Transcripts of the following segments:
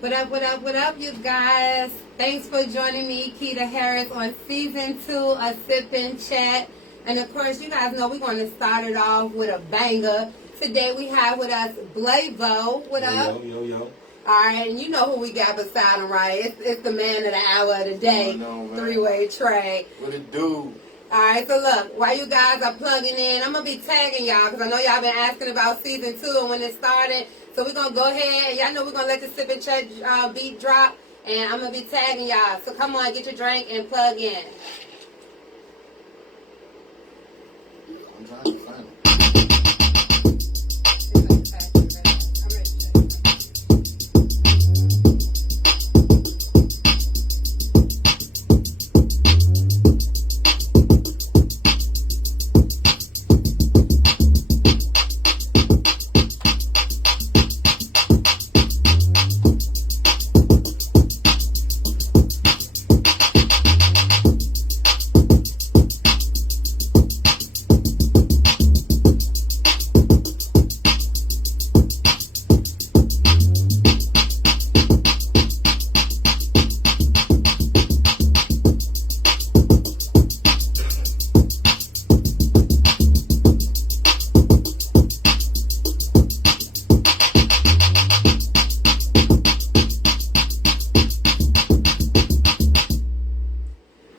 What up, what up, what up, you guys? Thanks for joining me, Keita Harris, on Season 2 of Sip and Chat. And of course, you guys know we're going to start it off with a banger. Today we have with us Blaivo. What up? Yo. Alright, and you know who we got beside him, right? It's the man of the hour of the day, Three-Way Trey. What it do? Alright, so look, while you guys are plugging in, I'm going to be tagging y'all because I know y'all been asking about Season 2 and when it started. So we're going to go ahead, and y'all know we're going to let the Sip and Chat beat drop, and I'm going to be tagging y'all. So come on, get your drink and plug in. I'm trying to find it.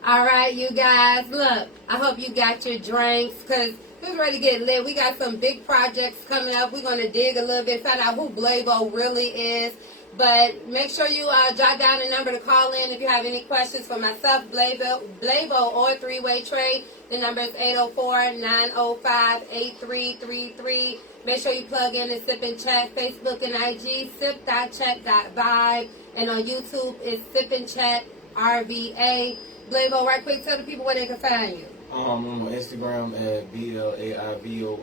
Alright, you guys, look, I hope you got your drinks because we're ready to get lit. We got some big projects coming up. We're going to dig a little bit, find out who Blaivo really is. But make sure you jot down the number to call in if you have any questions for myself, Blaivo or Three-Way Trade. The number is 804-905-8333. Make sure you plug in and Sip and Chat, Facebook and IG, sip.chat.vibe. And on YouTube, it's Sip and Chat RVA. Blaivo, right quick, tell the people where they can find you. I'm on Instagram at BLAIVO_.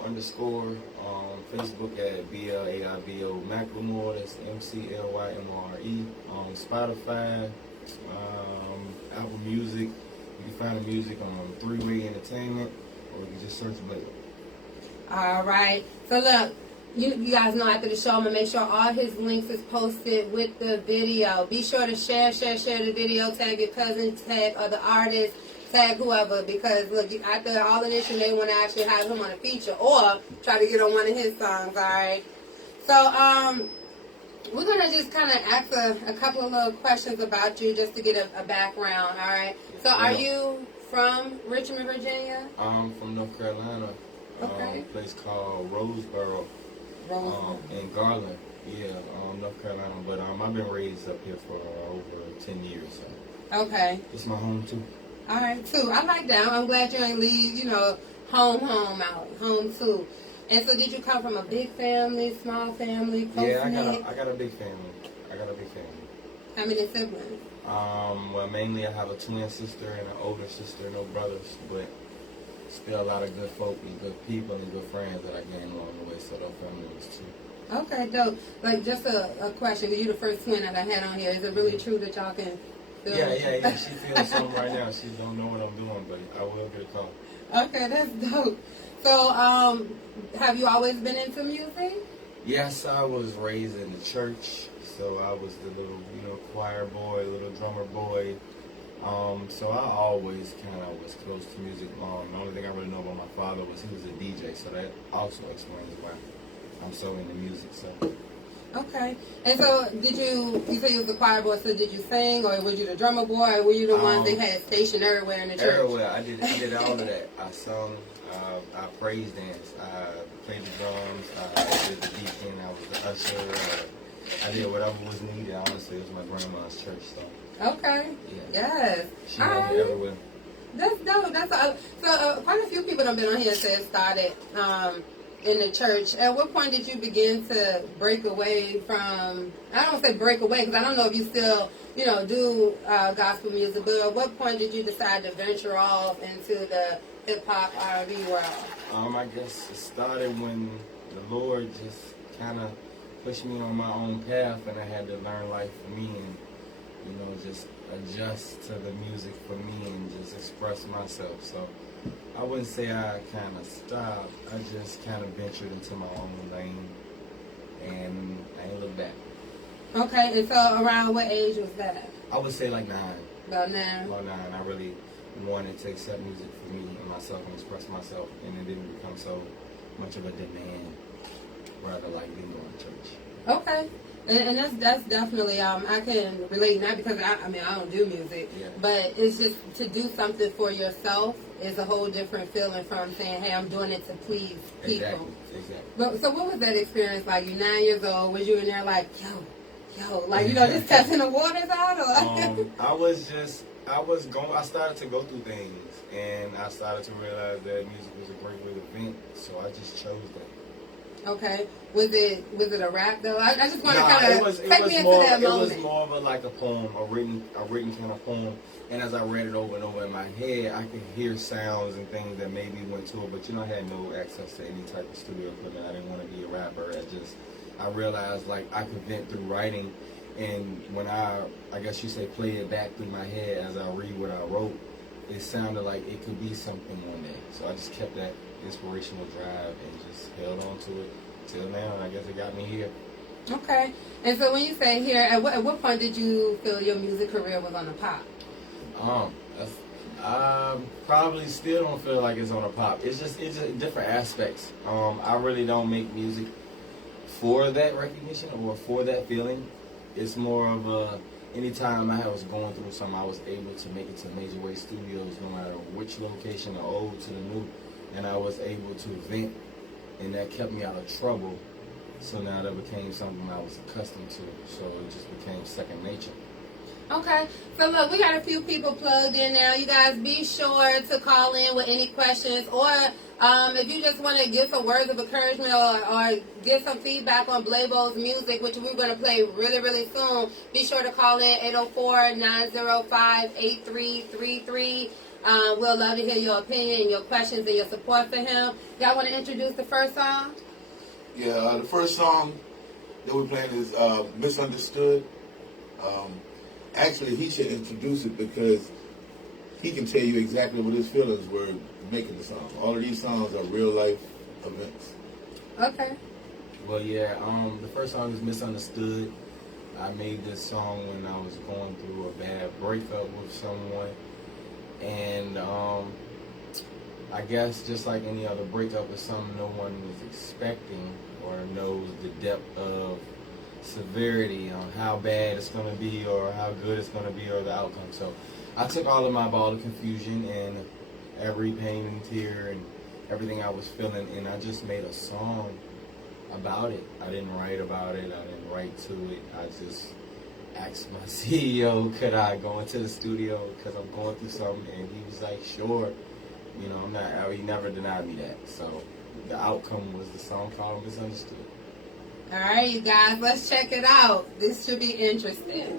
Facebook at BLAIVO Macklemore. That's MCLYMORE. Spotify, Apple Music. You can find the music on Three-Way Entertainment, or you can just search Blaivo. All right. So look, you guys know after the show, I'm going to make sure all his links is posted with the video. Be sure to share the video, tag your cousin, tag other artists, tag whoever, because look, after all of this, you may want to actually have him on a feature or try to get on one of his songs, all right? So, we're going to just kind of ask a couple of little questions about you just to get a background, all right? So, are you from Richmond, Virginia? I'm from North Carolina. Okay. A place called Roseboro. In Garland, North Carolina. But I've been raised up here for over 10 years. So. Okay. It's my home, too. All right, too. I like that. I'm glad you ain't leave, home out. Home, too. And so did you come from a big family, small family, close Yeah, knit? I got a big family. How many siblings? Well, mainly I have a twin sister and an older sister, no brothers, but still a lot of good folk and good people and good friends that I gained along the way, so those family was too. Okay, dope. Like, just a question. You're the first twin that I had on here. Is it really true that y'all can feel Yeah. She feels something right now. She don't know what I'm doing, but I will get a call. Okay, that's dope. So, have you always been into music? Yes, I was raised in the church, so I was the little, choir boy, little drummer boy. So I always kind of was close to music. The only thing I really know about my father was he was a DJ, so that also explains why I'm so into music. So. Okay. And so you said you was a choir boy, so did you sing, or was you the drummer boy, or were you the one that had stationed everywhere in the church? Everywhere. I did all of that. I sung, I praise danced, I played the drums, I did the deacon, I was the usher, I did whatever was needed. Honestly, it was my grandma's church, so. Okay. Yeah. Yes. She had me everywhere. That's dope. So quite a few people have been on here that started in the church. At what point did you begin to break away from? I don't say break away because I don't know if you still do gospel music. But at what point did you decide to venture off into the hip hop R&B world? I guess it started when the Lord just kind of pushed me on my own path, and I had to learn life for me and just adjust to the music for me and just express myself. So I wouldn't say I kind of stopped. I just kind of ventured into my own lane, and I ain't looked back. Okay, and so around what age was that? I would say like 9. About 9. About 9. I really wanted to accept music for me and myself and express myself, and it didn't become so much of a demand, rather like being going to church. Okay. And that's definitely I can relate, not because I don't do music, but it's just to do something for yourself is a whole different feeling from saying, hey, I'm doing it to please people. Exactly. But so what was that experience like? You're 9 years old. Was you in there like, yo, like, you know, just testing the waters out? Or? I started to go through things, and I started to realize that music was a great way to vent, so I just chose that. Okay. Was it a rap though? I just want to kind of take me into that moment. It was more of a poem, a written kind of poem. And as I read it over and over in my head, I could hear sounds and things that maybe went to it. But I had no access to any type of studio equipment. I didn't want to be a rapper. I realized like I could vent through writing, and when I guess you say play it back through my head as I read what I wrote, it sounded like it could be something one day. So I just kept that inspirational drive and just held on to it till now, and I guess it got me here. Okay. And so when you say here, at what point did you feel your music career was on the pop? I probably still don't feel like it's on a pop. It's just different aspects. I really don't make music for that recognition or for that feeling. It's more of anytime I was going through something, I was able to make it to Major Way Studios, no matter which location, the old to the new, and I was able to vent, and that kept me out of trouble. So now that became something I was accustomed to, so it just became second nature. Okay, so look, we got a few people plugged in now. You guys be sure to call in with any questions, or if you just want to give some words of encouragement or get some feedback on Blaivo's music, which we're going to play really, really soon, be sure to call in 804-905-8333. We'll love to hear your opinion and your questions and your support for him. Y'all want to introduce the first song? Yeah, the first song that we're playing is Misunderstood. Actually, he should introduce it because he can tell you exactly what his feelings were making the song. All of these songs are real life events. Okay. Well, yeah, the first song is Misunderstood. I made this song when I was going through a bad breakup with someone. And I guess just like any other breakup, it's something no one was expecting or knows the depth of severity on how bad it's going to be or how good it's going to be or the outcome. So I took all of my ball of confusion and every pain and tear and everything I was feeling, and I just made a song about it. I didn't write about it. I didn't write to it. I just asked my CEO, could I go into the studio because I'm going through something, and he was like, sure. You know, he never denied me that. So the outcome was the song called Misunderstood. All right, you guys, let's check it out. This should be interesting.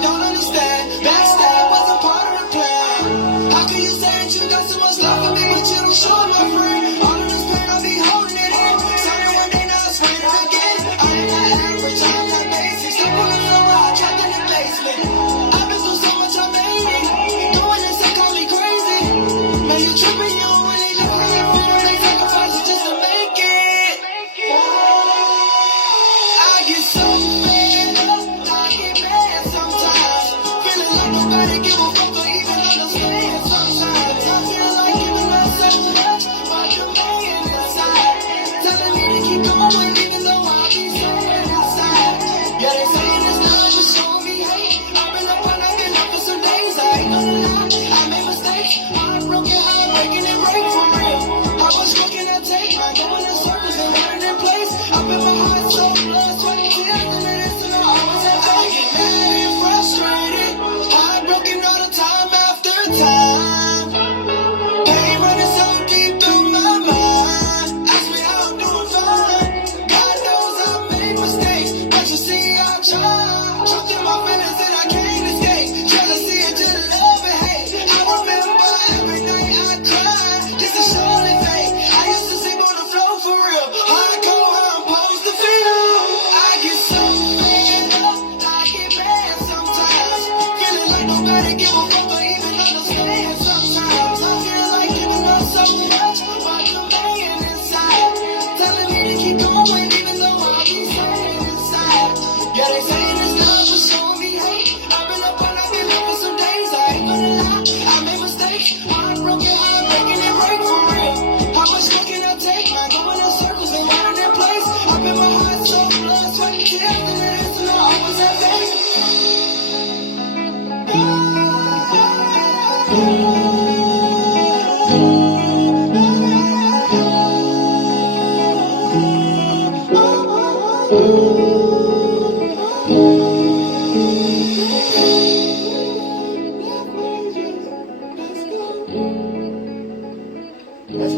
Don't understand, backstab wasn't part of the plan.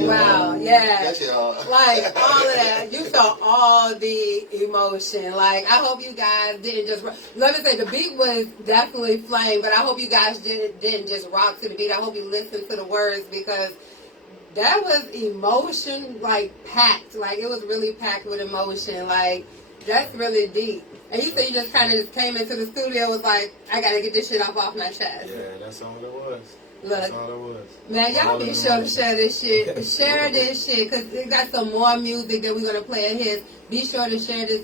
Wow, yeah. That's y'all. Like, all of that. You saw all the emotion. Like, I hope you guys didn't just... Let me say, the beat was definitely flame, but I hope you guys didn't just rock to the beat. I hope you listened to the words, because that was emotion, like, packed. Like, it was really packed with emotion. Like, that's really deep. And you said you just kind of just came into the studio, was like, I got to get this shit off my chest. Yeah, that's all it was. Look, That's all it was. man, y'all be sure to share this shit. Share this shit, because we got some more music that we're going to play of his. Be sure to share this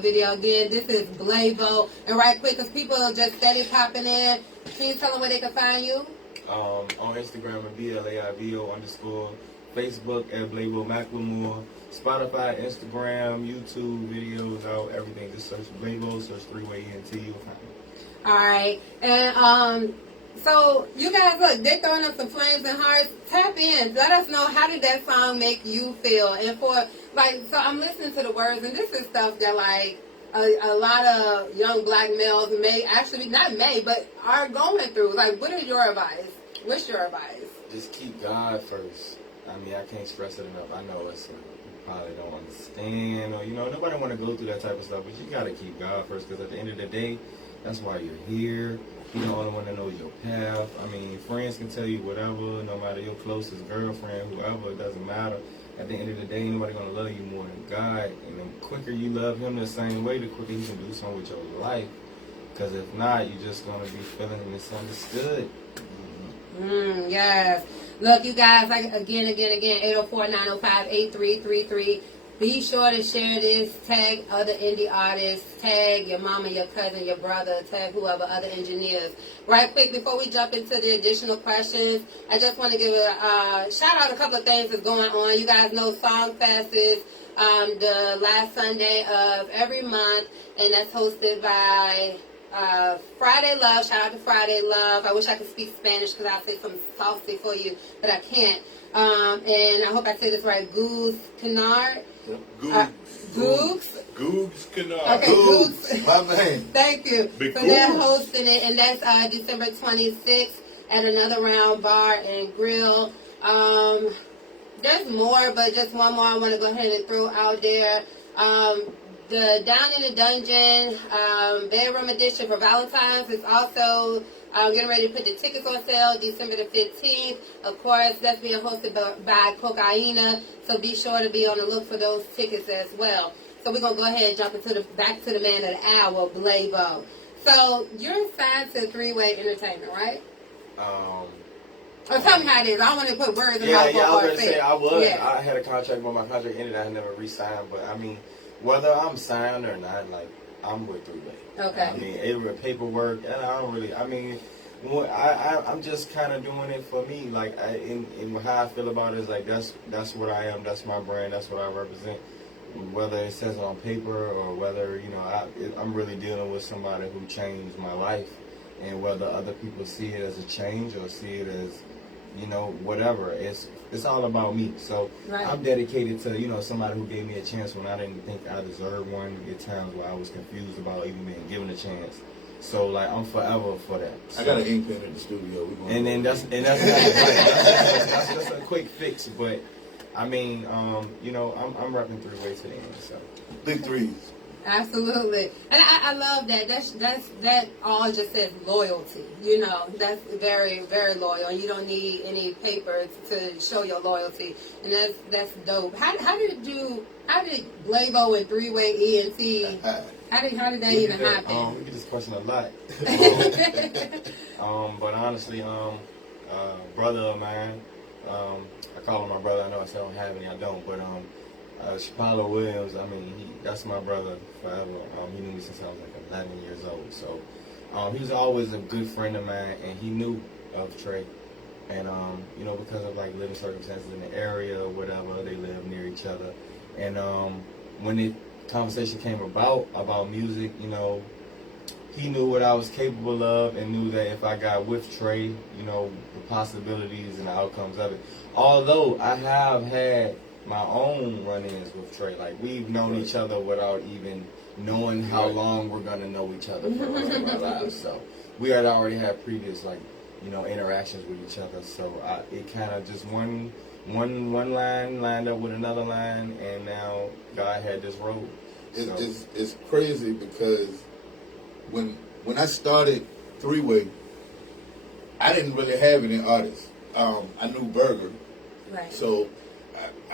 video again. This is Blaivo. And right quick, because people are just steady popping in, can you tell them where they can find you? On Instagram at BLAIVO_, Facebook at Blaivo Macklemore, Spotify, Instagram, YouTube, videos out, everything. Just search Blaivo, search 3-Way ENT, you'll find it. Alright. And so you guys, look, they're throwing up some flames and hearts. Tap in. Let us know, how did that song make you feel? And for, like, so I'm listening to the words, and this is stuff that, like, a lot of young black males may actually, not may, but are going through. Like, what is your advice? What's your advice? Just keep God first. I mean, I can't stress it enough. I know it's, you probably don't understand, or, you know, nobody want to go through that type of stuff, but you got to keep God first, because at the end of the day, that's why you're here. You're the only one that knows your path. I mean, friends can tell you whatever, no matter your closest girlfriend, whoever, it doesn't matter. At the end of the day, ain't nobody gonna love you more than God. And the quicker you love Him the same way, the quicker He can do something with your life. Because if not, you're just gonna be feeling misunderstood. Yes. Look, you guys, like, again, 804-905-8333. Be sure to share this. Tag other indie artists. Tag your mama, your cousin, your brother. Tag whoever, other engineers. Right quick, before we jump into the additional questions, I just want to give a shout out a couple of things that's going on. You guys know Songfest is the last Sunday of every month, and that's hosted by Friday Love. Shout out to Friday Love. I wish I could speak Spanish, because I'll say something saucy for you, but I can't. And I hope I say this right. Goose Kennard. Googs Kennard. Okay, Googs. My man. Thank you. Big So they're hosting it, and that's December 26th at Another Round Bar and Grill. There's more, but just one more I want to go ahead and throw out there. The Down in the Dungeon Bedroom Edition for Valentine's is also getting ready to put the tickets on sale December the 15th. Of course, that's being hosted by Cocaina, so be sure to be on the look for those tickets as well. So we're going to go ahead and jump into back to the man of the hour, Blaivo. So you're signed to 3-Way Entertainment, right? Or tell me how it is. I don't want to put words in my mouth. Yeah, I was going to say I was. Yeah. I had a contract, but my contract ended. I never re-signed. But, I mean, whether I'm signed or not, like, I'm with 3-Way. Okay. I mean, it was paperwork, and I don't really, I mean, I'm just kind of doing it for me. Like, in how I feel about it is, like, that's what I am. That's my brand. That's what I represent. Whether it says it on paper or whether, you know, I'm really dealing with somebody who changed my life. And whether other people see it as a change or see it as, you know, whatever, it's all about me. So right. I'm dedicated to, you know, somebody who gave me a chance when I didn't think I deserved one. At times where I was confused about even being given a chance. So, like, I'm forever for that. So, I got an ink pen in the studio. That's just a quick fix. But I mean, you know, I'm repping 3-Way to the end. So big threes. Absolutely, and I love that. That all just says loyalty. You know, that's very, very loyal, and you don't need any paper to show your loyalty, and that's dope. How did Blaivo and 3-Way ENT? How did that even happen? We get this question a lot. But honestly, brother of mine, I call him my brother. I know I said I don't have any, I don't, but Shapalo Williams, I mean, that's my brother forever. He knew me since I was like 11 years old. So he was always a good friend of mine, and he knew of Trey. And, you know, because of like living circumstances in the area or whatever, they live near each other. And when the conversation came about music, you know, he knew what I was capable of and knew that if I got with Trey, you know, the possibilities and the outcomes of it. Although I have had my own run-ins with Trey. Like, we've known each other without even knowing how long we're going to know each other for the rest of our lives. So we had already had previous, like, you know, interactions with each other. So it kind of just one line lined up with another line, and now God had this road. So. It's crazy because when I started Three-Way, I didn't really have any artists. I knew Burger. Right. So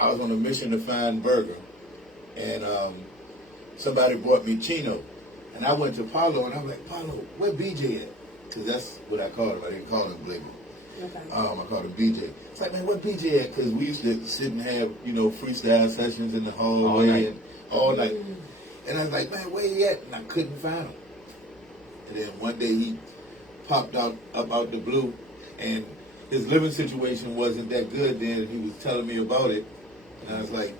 I was on a mission to find Burger. And somebody brought me Chino. And I went to Paulo, and I'm like, Paulo, where BJ at? Because that's what I called him. I didn't call him Blaivo. Okay. I called him BJ. It's like, man, where BJ at? Because we used to sit and have, you know, freestyle sessions in the hallway all night. And I was like, man, where he at? And I couldn't find him. And then one day he popped up out the blue, and his living situation wasn't that good then. He was telling me about it. And I was like,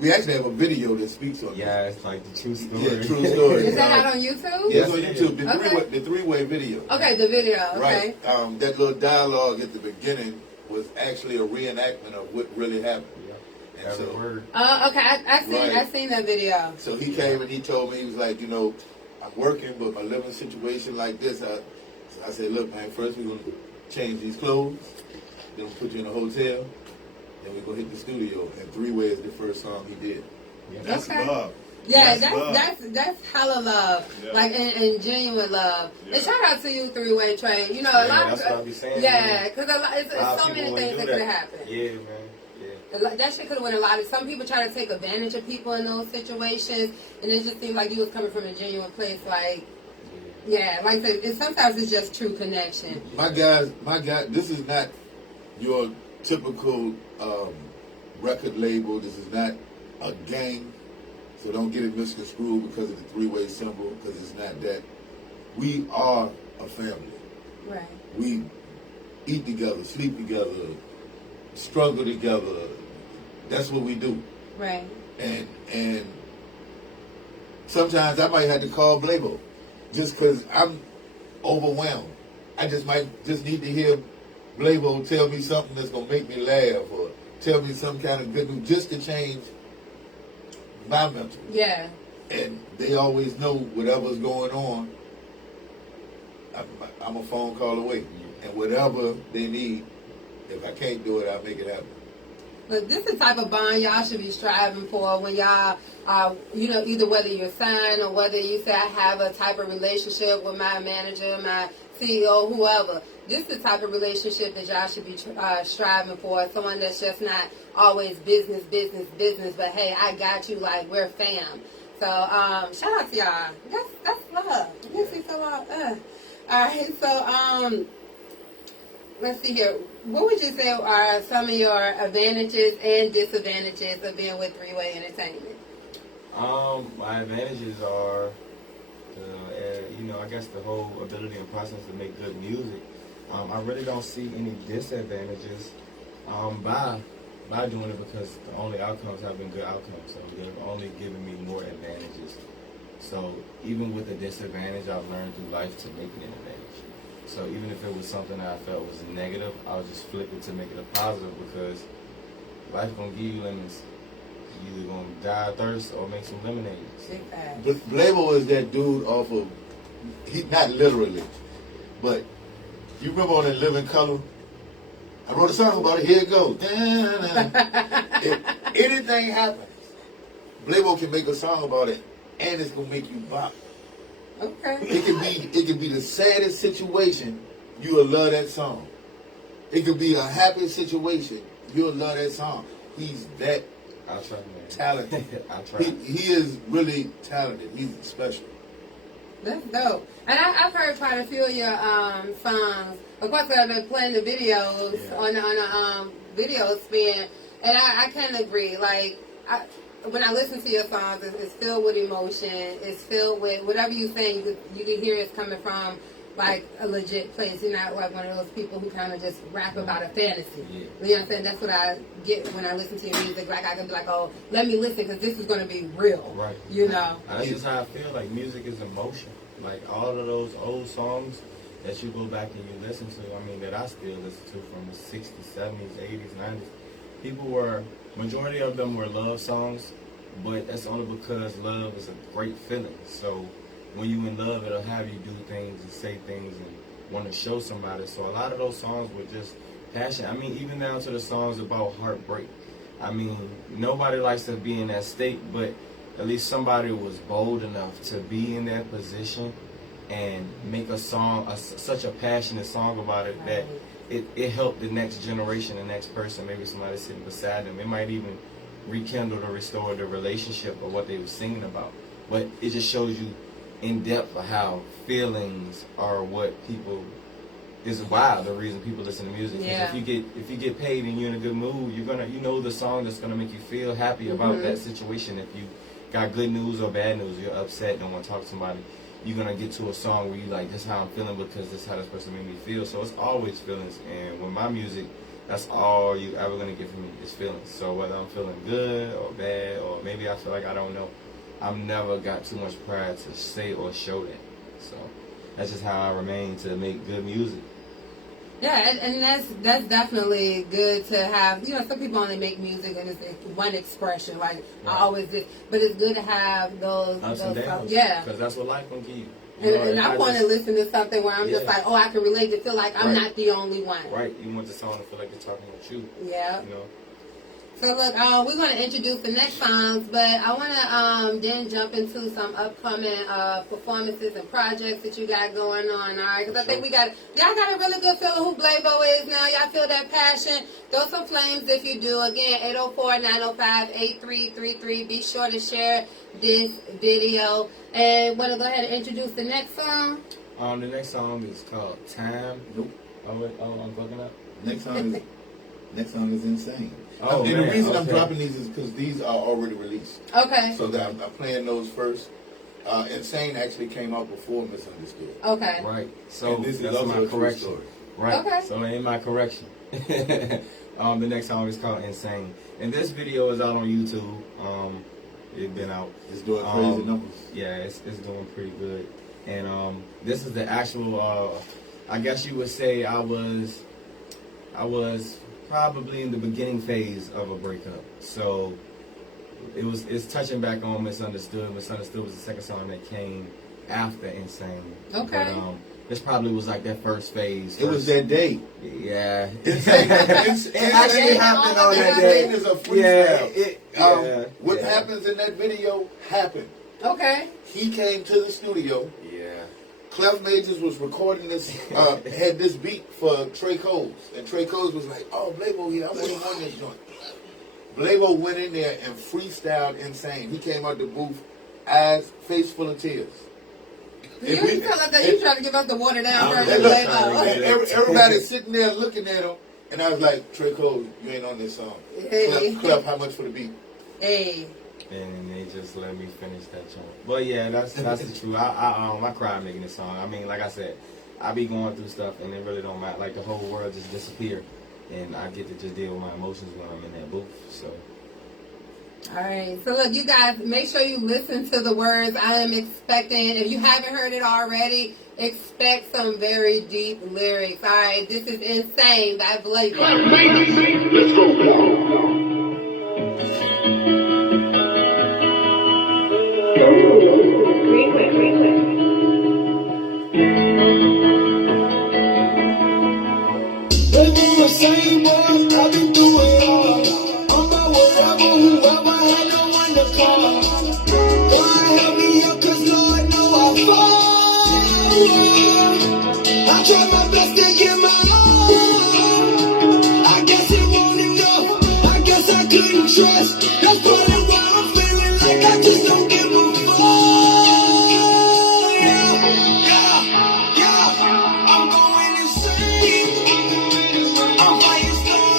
we actually have a video that speaks on it. Yeah, it's like the true story. Yeah, true story. Is that out on YouTube? Yeah, it's on YouTube. The three-way video. Okay, the video. Okay. Right. That little dialogue at the beginning was actually a reenactment of what really happened. Yeah. Every word. Okay, I seen that video. So he came and he told me, he was like, you know, I'm working, but my living situation like this. So I said, look, man, first we're going to change these clothes. Then we'll put you in a hotel. Then we're going to hit the studio. And Three-Way is the first song he did. Yeah. That's Okay. love. Yeah, That's that's hella love, Yeah. like and genuine love. Yeah. And shout out to you, Three-Way Train. You know, a lot that's of what I be saying. yeah, because it's A lot of so people many wouldn't things that do could have happened. Yeah, man. Yeah. That shit could have went a lot of. Some people try to take advantage of people in those situations, and it just seemed like you was coming from a genuine place. Like, yeah, like I said, sometimes it's just true connection. My guys, this is not your typical record label. This is not a gang. So don't get it misconstrued because of the Three-Way symbol, because it's not that. We are a family. Right. We eat together, sleep together, struggle together. That's what we do. Right. And sometimes I might have to call Blaivo just because I'm overwhelmed. I might need to hear Blaivo tell me something that's going to make me laugh or tell me some kind of good news just to change my mental. Yeah. And they always know whatever's going on, I'm a phone call away. And whatever they need, if I can't do it, I'll make it happen. Look, this is the type of bond y'all should be striving for when y'all are, you know, either whether you're signed or whether you say I have a type of relationship with my manager, my CEO, whoever. This is the type of relationship that y'all should be striving for. Someone that's just not always business, but hey, I got you, like we're fam. So shout out to y'all. That's love. You see so all right, so let's see here. What would you say are some of your advantages and disadvantages of being with Three-Way Entertainment? My advantages are, I guess the whole ability and process to make good music. I really don't see any disadvantages by doing it because the only outcomes have been good outcomes. So they've only given me more advantages. So even with the disadvantage, I've learned through life to make it an advantage. So even if it was something that I felt was negative, I'll just flip it to make it a positive because life gonna give you lemons. You either gonna die of thirst or make some lemonade. So. Blaivo is that dude off of, he not literally, but you remember on that Living Color? I wrote a song about it. Here it goes. If anything happens, Blaivo can make a song about it, and it's gonna make you bop. Okay. It could be the saddest situation. You will love that song. It could be a happy situation. You'll love that song. He's that talented. I'll try. He is really talented. He's special. That's dope. And I've heard quite a few of your songs. Of course, I've been playing the videos on the video spin, and I can't agree. Like, when I listen to your songs, it's filled with emotion. It's filled with whatever you're saying. You can hear it's coming from like a legit place. You're not like one of those people who kind of just rap about a fantasy. Yeah. You know what I'm saying? That's what I get when I listen to your music. Like I can be like, oh, let me listen because this is going to be real. Right. You know. That's just how I feel. Like music is emotion. Like all of those old songs that you go back and you listen to, I mean, that I still listen to from the 60s, 70s, 80s, 90s. Majority of them were love songs, but that's only because love is a great feeling. So when you in love, it'll have you do things and say things and want to show somebody. So a lot of those songs were just passion. I mean, even down to the songs about heartbreak. I mean, nobody likes to be in that state, but at least somebody was bold enough to be in that position and make a song, such a passionate song about it that it helped the next generation, the next person, maybe somebody sitting beside them. It might even rekindle or restore the relationship of what they were singing about. But it just shows you in depth of how feelings are what people is why the reason people listen to music. Yeah. If you get paid and you're in a good mood, you're gonna the song that's gonna make you feel happy about that situation. If you got good news or bad news, you're upset, don't want to talk to somebody, you're gonna get to a song where you like, this is how I'm feeling because this is how this person made me feel. So it's always feelings, and with my music, that's all you ever gonna get from me is feelings. So whether I'm feeling good or bad, or maybe I feel like I don't know, I've never got too much pride to say or show that. So that's just how I remain to make good music. Yeah, and that's definitely good to have. You know, some people only make music and it's one expression. Like I always did, but it's good to have those ups and downs. Yeah, because that's what life can give you. And I want to listen to something where I'm just like, oh, I can relate to feel like I'm not the only one. Right, you want the song to feel like it's talking about you. Yeah. You know. So look, we're going to introduce the next songs, but I want to then jump into some upcoming performances and projects that you got going on, all right? Because I think y'all got a really good feel of who Blaivo is now. Y'all feel that passion. Throw some flames if you do. Again, 804-905-8333. Be sure to share this video. And want to go ahead and introduce the next song? The next song is called Time. Nope. I'm fucking up. Next song is Insane. Oh, and man, the reason I'm okay. dropping these is because these are already released. Okay. So that I'm playing those first. Insane actually came out before Misunderstood. Okay. Right. So and this that's is also my a true correction. story. Right. Okay. So in my correction. The next song is called Insane. And this video is out on YouTube. It's been out. It's doing crazy numbers. Yeah, it's doing pretty good. And this is the actual I guess you would say I was probably in the beginning phase of a breakup. So it's touching back on Misunderstood. Misunderstood was the second song that came after Insane. Okay. But this probably was like that first phase. It was that day. Yeah. It actually happened on that day. It is a freestyle. What happens in that video happened. Okay. He came to the studio. Yeah. Clef Majors was recording this, had this beat for Trey Coles. And Trey Coles was like, oh, Blaivo here, I want him on this joint. Blaivo went in there and freestyled Insane. He came out the booth, face full of tears. You tell us that you trying to give us the water down version of And Blaivo. everybody's sitting there looking at him. And I was like, Trey Coles, you ain't on this song. Hey. Clef, how much for the beat? Hey. And they just let me finish that joint. But yeah, that's the truth. I cried making this song. I mean, like I said, I be going through stuff and it really don't matter. Like the whole world just disappeared, and I get to just deal with my emotions when I'm in that booth. So. All right. So look, you guys, make sure you listen to the words. I am expecting. If you haven't heard it already, expect some very deep lyrics. All right. This is Insane by Blaivo. Let's go. Same boys, I've been through it all. On my whatever, whoever had no one to call. God help me up, cause Lord know I fall. I try my best to give my all. I guess it won't enough. I guess I couldn't trust. That's probably why I'm feeling like I just don't give a fuck. Yeah. I'm going insane. I'm fighting storms.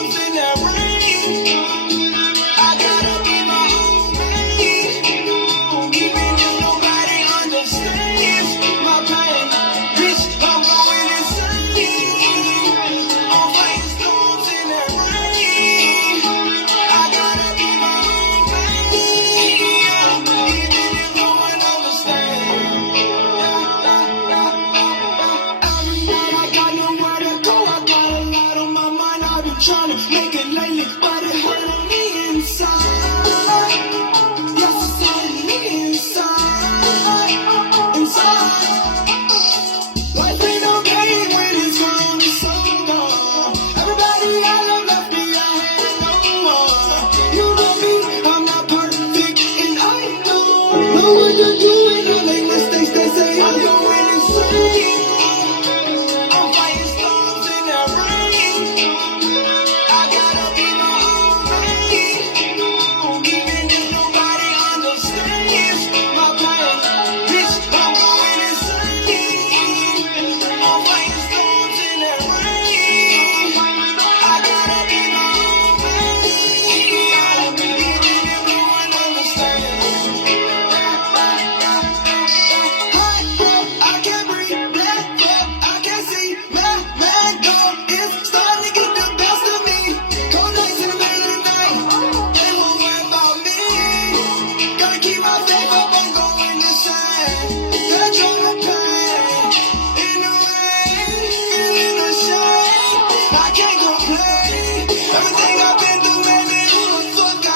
I can't complain. Everything I've been through made me who the fuck I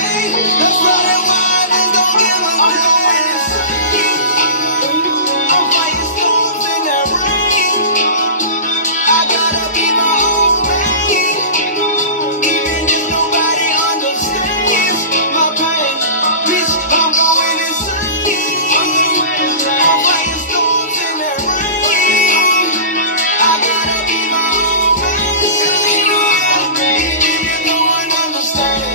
am. That's running wild and don't give a damn. I'm fighting storms in that rain. I gotta be my own man. Even if nobody understands my pain. Bitch, I'm going insane. I'm fighting storms in that rain. I gotta be my own man. Even if no one understands.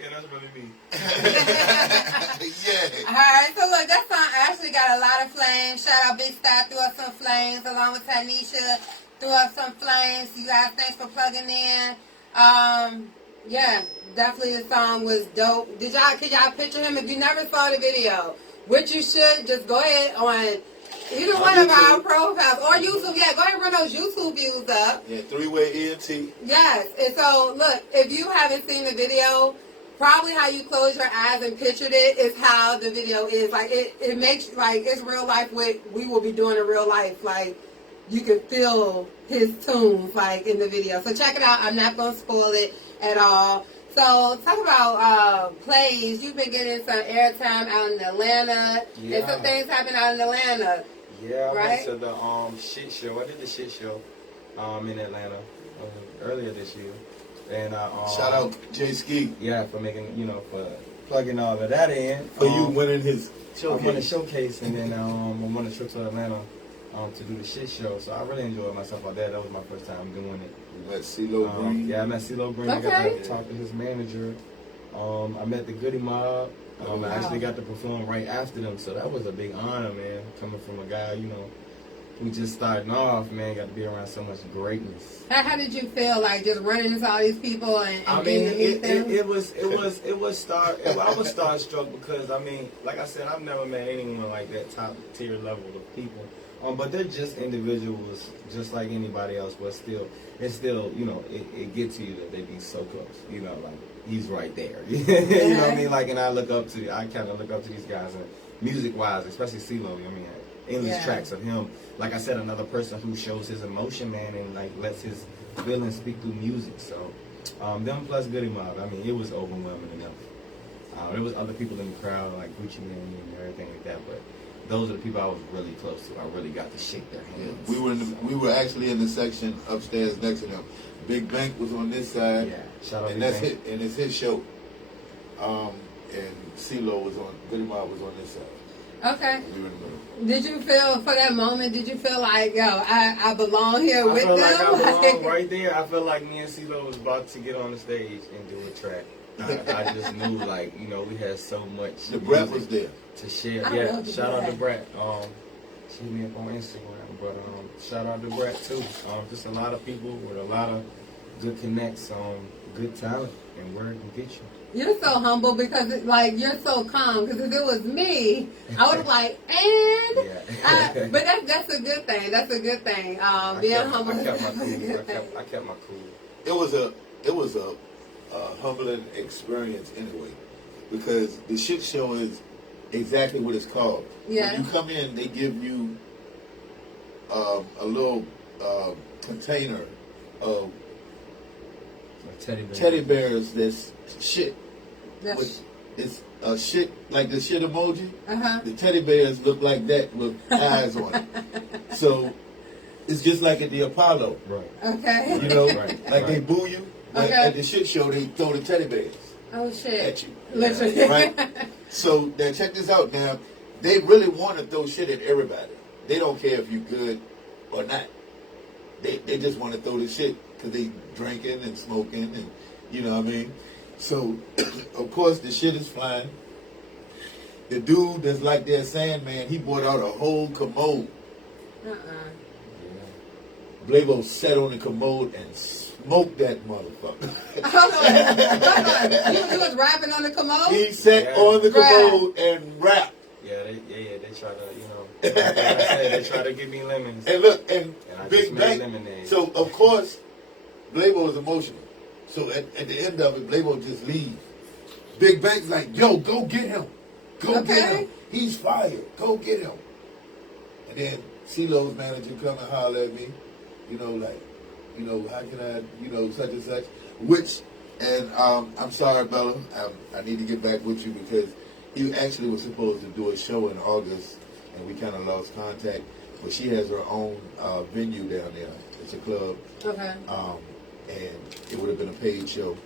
Yeah, that's really me. Yeah. Alright, so look, that song actually got a lot of flames. Shout out Big Star, threw up some flames, along with Tanisha, threw up some flames. You guys, thanks for plugging in. Yeah, definitely the song was dope. Can y'all picture him? If you never saw the video, which you should, just go ahead on either On one of our YouTube. profiles or YouTube. Yeah, go ahead and run those YouTube views up. Yeah, three-way ENT. Yes, and so look, if you haven't seen the video, probably how you close your eyes and pictured it is how the video is. Like it makes like it's real life what we will be doing in real life. Like you can feel his tunes like in the video. So check it out. I'm not gonna spoil it at all. So talk about plays. You've been getting some airtime out in Atlanta, and some things happen out in Atlanta. Yeah, I Right? went to the shit show. I did the shit show in Atlanta earlier this year. And Shout out Jay Ski yeah, for making, for plugging all of that in. for you winning his I won a showcase. showcase, and then I won a trip to Atlanta to do the shit show. So I really enjoyed myself out there. That was my first time doing it. You met CeeLo Green. Yeah, I met CeeLo Green. I got Okay. to talk to his manager. I met the Goody Mob. Oh, I actually wow. got to perform right after them, so that was a big honor, man. Coming from a guy, who just starting off, man, got to be around so much greatness. How did you feel like just running into all these people and I getting mean, to meet them? I was starstruck because I mean, like I said, I've never met anyone like that top tier level of people. But they're just individuals, just like anybody else. But still, it's still, it gets to you that they be so close. Like he's right there. You know what I mean? Like, and I kind of look up to these guys, and music-wise, especially CeeLo. I mean, endless tracks of him. Like I said, another person who shows his emotion, man, and like lets his feelings speak through music. So, them plus Goody Mob. I mean, it was overwhelming enough. There was other people in the crowd, like Gucci Mane and everything like that, but those are the people I was really close to. I really got to shake their Yeah, hands. we were actually in the section upstairs next to them. Big Bank was on this side, Yeah, shout out and Big that's Bank. it. And it's his show. And CeeLo was on, Goody Mob was on this side. Okay. We were in the middle. Did you feel for that moment? Did you feel like, yo, I belong here I with felt them? like I belonged right there. I felt like me and CeeLo was about to get on the stage and do a track. I just knew, like, we had so much. The breath was music there. to share. I Yeah, love the shout out to Brat. Brett. She hit me up on Instagram, but shout out to Brett too. Just a lot of people with a lot of good connects, good talent, and where it can get you. You're so humble because you're so calm. Because if it was me, I would have but that's a good thing. That's a good thing. Being humble. I kept my is a good cool. thing. I kept my cool. It was a humbling experience anyway, because the shit show is exactly what it's called. Yeah. When you come in, they give you a little container of teddy bears that's shit. That's, It's a shit, like the shit emoji. uh-huh. The teddy bears look like that with eyes on it. So it's just like at the Apollo. Right. Okay. You know, Right. like they boo you. Like Okay. at the shit show, they throw the teddy bears Oh, shit. at you. Literally. Right? So now check this out. Now they really want to throw shit at everybody. They don't care if you're good or not. They just want to throw the shit because they drinking and smoking and you know what I mean. So of course the shit is flying, the dude that's like that Sandman, he brought out a whole commode. Blaivo sat on the commode and smoked that motherfucker. Hold on. You was rapping on the commode? He sat on the commode and rapped. Yeah, they try to, you know, like I said, they try to give me lemons. And look, and I Big just made Bank. lemonade. So, of course, Blaivo was emotional. So, at the end of it, Blaivo just leaves. Big Bank's like, yo, go get him. Go get him. He's fired. Go get him. And then CeeLo's manager come and holler at me. You know, like, you know, how can I, you know, such and such. Which, and I'm sorry, Bella, I need to get back with you because he actually was supposed to do a show in August, and we kind of lost contact. But she has her own venue down there. It's a club. Okay. And it would have been a paid show.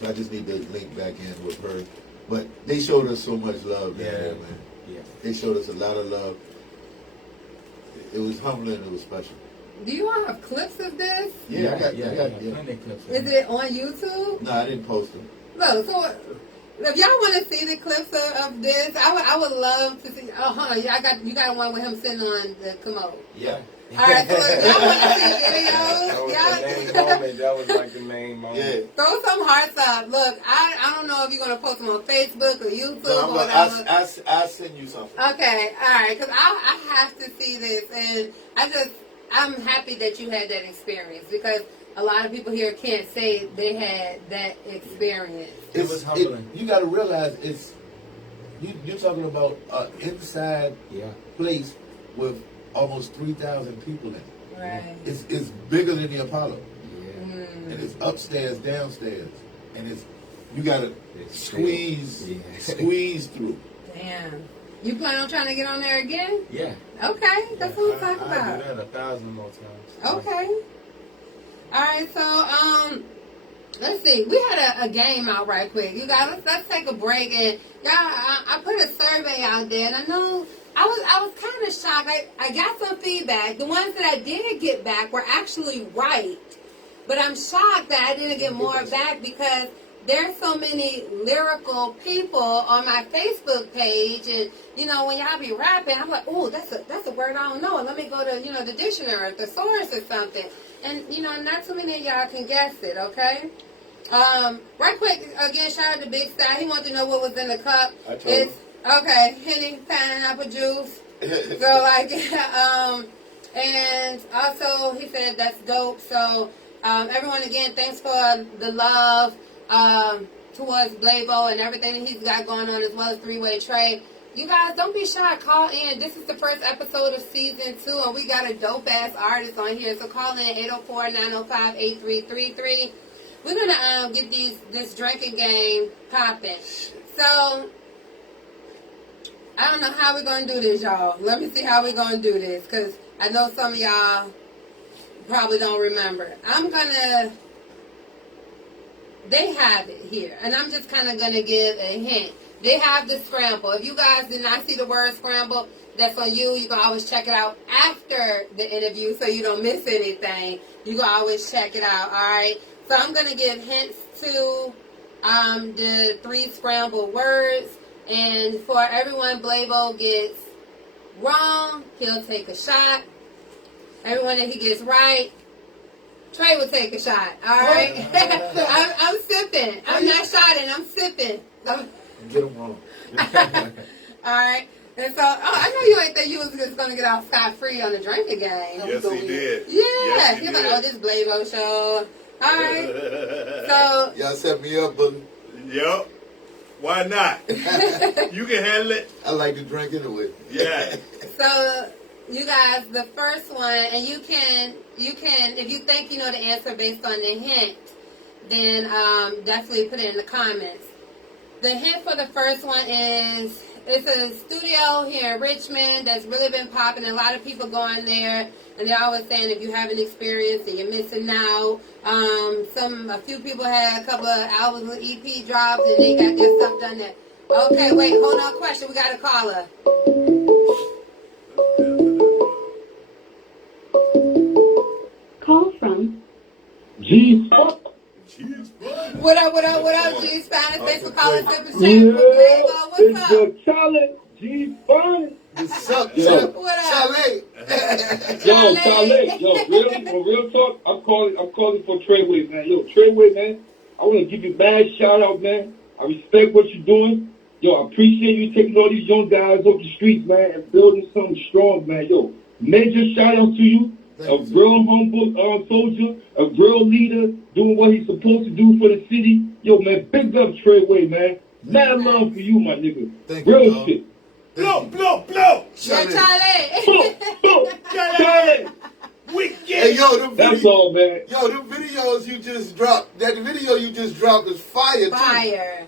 So I just need to link back in with her. But they showed us so much love down there, man. Yeah. They showed us a lot of love. It was humbling. It was special. Do you all have clips of this? Yeah, I got plenty of clips. Is it on YouTube? No, I didn't post them. Look, so if y'all want to see the clips of this, I would love to see. Oh, hold on, you got one with him sitting on the commode. Yeah. All right, so if y'all want to see That was videos, the main moment. That was like the main moment. Yeah. throw some hearts up. Look, I don't know if you're gonna post them on Facebook or YouTube No, or whatever. I'll send you something. Okay, all right, because I have to see this, and I'm happy that you had that experience because a lot of people here can't say they had that experience. It was humbling. You got to realize you're talking about an inside place with almost 3,000 people in it. Right. It's bigger than the Apollo. Yeah. And it's upstairs, downstairs, and you got to squeeze through. Damn. You plan on trying to get on there again? Yeah. Okay, that's what I'm talking I'll about. do that 1,000 more times. Okay. All right, so let's see. We had a game out right quick. You guys, let's take a break and y'all. I put a survey out there, and I know I was kind of shocked. I got some feedback. The ones that I did get back were actually right, but I'm shocked that I didn't get more back because there's so many lyrical people on my Facebook page, and you know when y'all be rapping, I'm like, oh, that's a word I don't know. Let me go to the dictionary, or the source, or something. And not too many of y'all can guess it. Okay. Right quick, again, shout out to Big Sty. He wanted to know what was in the cup. I told him. Okay, Henny pineapple juice. So and also he said that's dope. So everyone, again, thanks for the love towards Blaivo and everything that he's got going on, as well as three-way trade. You guys, don't be shy. Call in. This is the first episode of season 2, and we got a dope-ass artist on here. So call in 804-905-8333. We're going to get this drinking game popping. So, I don't know how we're going to do this, y'all. Let me see how we're going to do this, because I know some of y'all probably don't remember. They have it here, and I'm just kind of going to give a hint. They have the scramble. If you guys did not see the word scramble, that's on you. You can always check it out after the interview so you don't miss anything. You can always check it out, all right? So I'm going to give hints to the 3 scrambled words. And for everyone Blaivo gets wrong, he'll take a shot. Everyone that he gets right, Trey will take a shot, all right? I'm sipping. I'm not shotting. I'm sipping. Get them wrong. All right. And so, I know you ain't think you was just going to get off scot-free on the drinking game. Yes, he did. Yeah. Yes, he He's did. like, this Blaivo show. All right. So. Y'all set me up, but Yup. Why not? You can handle it. I like to drink anyway. Yeah. So, you guys, the first one, and you can, if you think you know the answer based on the hint, then definitely put it in the comments. The hint for the first one is, it's a studio here in Richmond that's really been popping. A lot of people going there, and they're always saying if you haven't experienced it, you're missing out. A few people had a couple of albums with EP drops, and they got their stuff done there. Okay, wait, hold on, question. We got a caller. Call from G. Jeez, bud. What up, what up, what up, G Spanish? Thanks for calling Sip and Yeah, Share for Blaivo. What's it's up? your talent, G Fun. What's up, Yo. Chip? What up? Chalet. Yo, Khaled, yo, really, for real talk, I'm calling for Treyway, man. Yo, Treyway, man, I want to give you mad shout out, man. I respect what you're doing. Yo, I appreciate you taking all these young guys off the streets, man, and building something strong, man. Yo, major shout out to you. A real humble soldier, a real leader, doing what he's supposed to do for the city. Yo, man, big up Treyway, man. Mad love for you, my nigga. Thank you, real dog. shit. Blow. Yeah, Chalet. Charlie. Charlie. Wicked. Hey, yo, them That's all, man. Yo, them videos you just dropped. That video you just dropped is fire, too. Fire.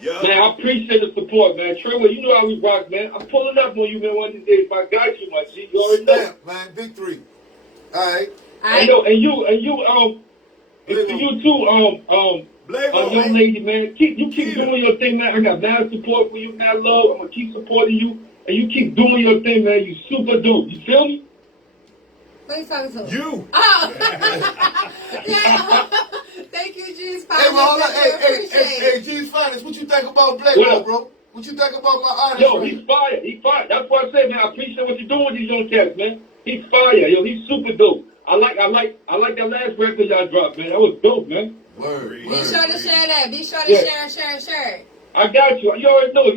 Yeah. Man, I appreciate the support, man. Treyway, you know how we rock, man. I'm pulling up on you, man, one of these days. If I got you, my G, you already know. Snap, man. Big 3. All right. And yo, and you, it's to you too, Blaivo. young lady, man. Keep doing your thing, man. I got mad support for you, mad love. I'm gonna keep supporting you, and you keep doing your thing, man. You super dope. You feel me? What are you talking to? You. Oh. Yeah. Thank you, G Spanish. Hey, well, hold on. Appreciate it. Hey, G's Finest, what you think about What Blaivo, up? bro? What you think about my artist? Yo, he's fire. He's fire. That's what I said, man. I appreciate what you're doing with these young cats, man. He's fire. Yo, he's super dope. I like that last record y'all dropped, man. That was dope, man. Word. Be sure to share that. Be sure to Yeah. share. I got you. You already know. I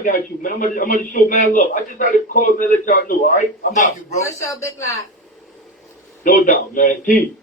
got you, man. I'm gonna show mad love. I just had to call and let y'all know, all right? I'm Thank out. you, bro. For sure, big lot. No doubt, man. Peace.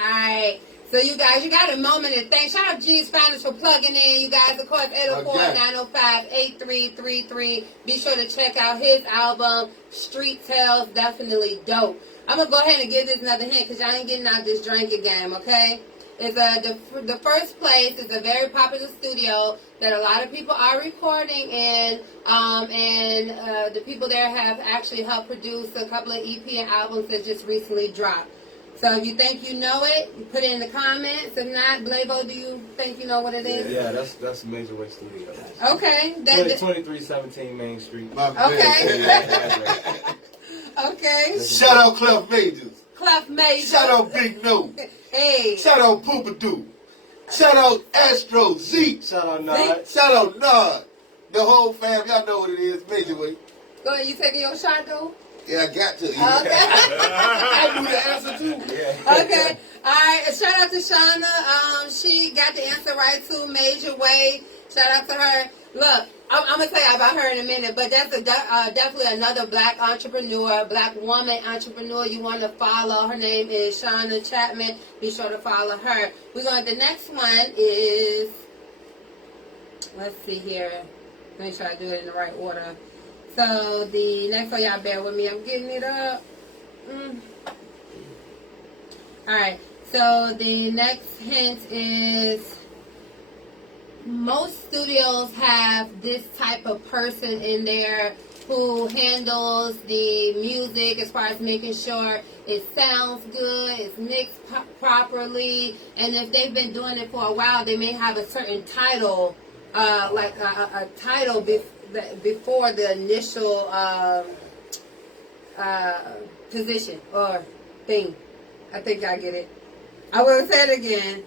Alright. So you guys, you got a moment to thank. Shout out to G Spanish for plugging in. You guys, of course, 804-905-8333. Be sure to check out his album, Street Tales. Definitely dope. I'm going to go ahead and give this another hint because y'all ain't getting out this drinking game, okay? It's the first place is a very popular studio that a lot of people are recording in, and the people there have actually helped produce a couple of EP and albums that just recently dropped. So if you think you know it, you put it in the comments. If not, Blaivo, do you think you know what it is? Yeah, that's Major Way Studios. Okay. 2317 Main Street. My man. Okay. Shout out Clef Majors. Clef Major. Shout out Big No. Hey. Shout out Poopadoo. Shout out Astro Z. Shout out Nod. Shout out Nod. The whole fam, y'all know what it is. Major Way. Go ahead. You taking your shot, though? Yeah, I got to. Okay. I knew the answer too. Yeah. Okay. All right. Shout out to Shauna. She got the answer right too. Major Way. Shout out to her. Look, I'm gonna tell you about her in a minute, but that's definitely another black entrepreneur, black woman entrepreneur you want to follow. Her name is Shauna Chapman. Be sure to follow her. The next one is, let's see here. Make sure I do it in the right order. So the next one, y'all bear with me. I'm getting it up. All right. So the next hint is, most studios have this type of person in there who handles the music as far as making sure it sounds good, it's mixed properly, and if they've been doing it for a while, they may have a certain title, like a title before the initial position or thing. I think I get it. I will say it again.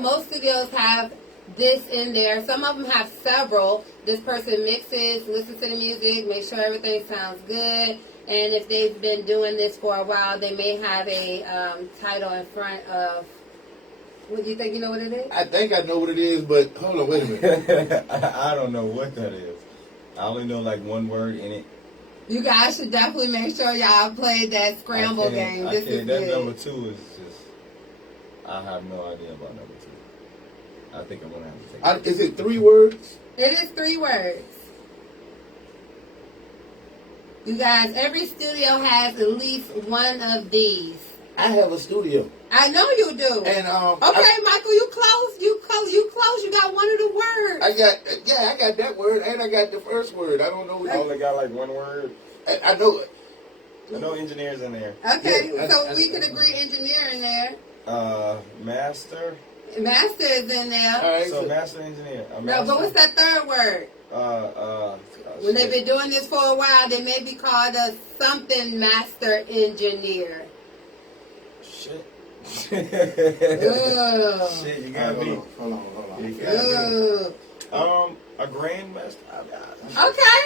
Most studios have this in there. Some of them have several. This person mixes, listens to the music, make sure everything sounds good. And if they've been doing this for a while, they may have a title in front of. What do you think? You know what it is? I think I know what it is, but hold on, wait a minute. I don't know what that is. I only know like one word in it. You guys should definitely make sure y'all play that scramble game. This is that good. number 2 is just. I have no idea about number 2. I think I'm gonna have to take it. Is it 3 words? It is 3 words. You guys, every studio has at least one of these. I have a studio. I know you do. And okay, Michael, you close. You close. You got one of the words. I got that word, and I got the first word. I don't know. I only got like one word. I know it. I know engineers in there. Okay, Yeah, so we could agree engineer in there. Master. Master is in there. All right. So master engineer. No, but what's that third word? When they've been doing this for a while, they may be called a something master engineer. Shit. Ooh. Shit, you got me. Hold on. You got me. Ooh. A grandmaster. Okay.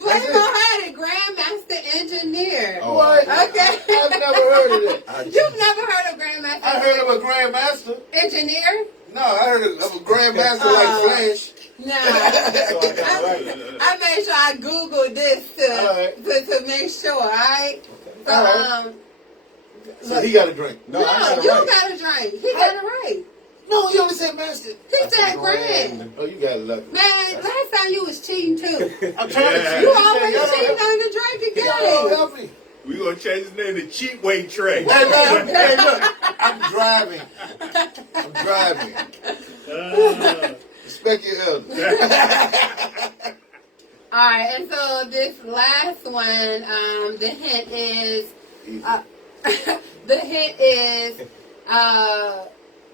Blaivo had a grandmaster engineer. Oh, What? Okay. I've never heard of that. You've never heard of grandmaster? I heard of a grandmaster. engineer? No, I heard of a grandmaster like Flash. No. So I got it right. I made sure I Googled this to make sure, alright? So, Alright. So he got a drink. No, I got it you right. got a drink. He got it right. No, he only said master. He said grand. Oh, you got it lucky. Man, last time you was cheating too. I'm trying to You always cheating on the drink Y'all again. help me. We gonna change his name to Cheap Way Trey. Hey, man, hey, look, I'm driving. Respect your elders. Alright, and so this last one, the hint is,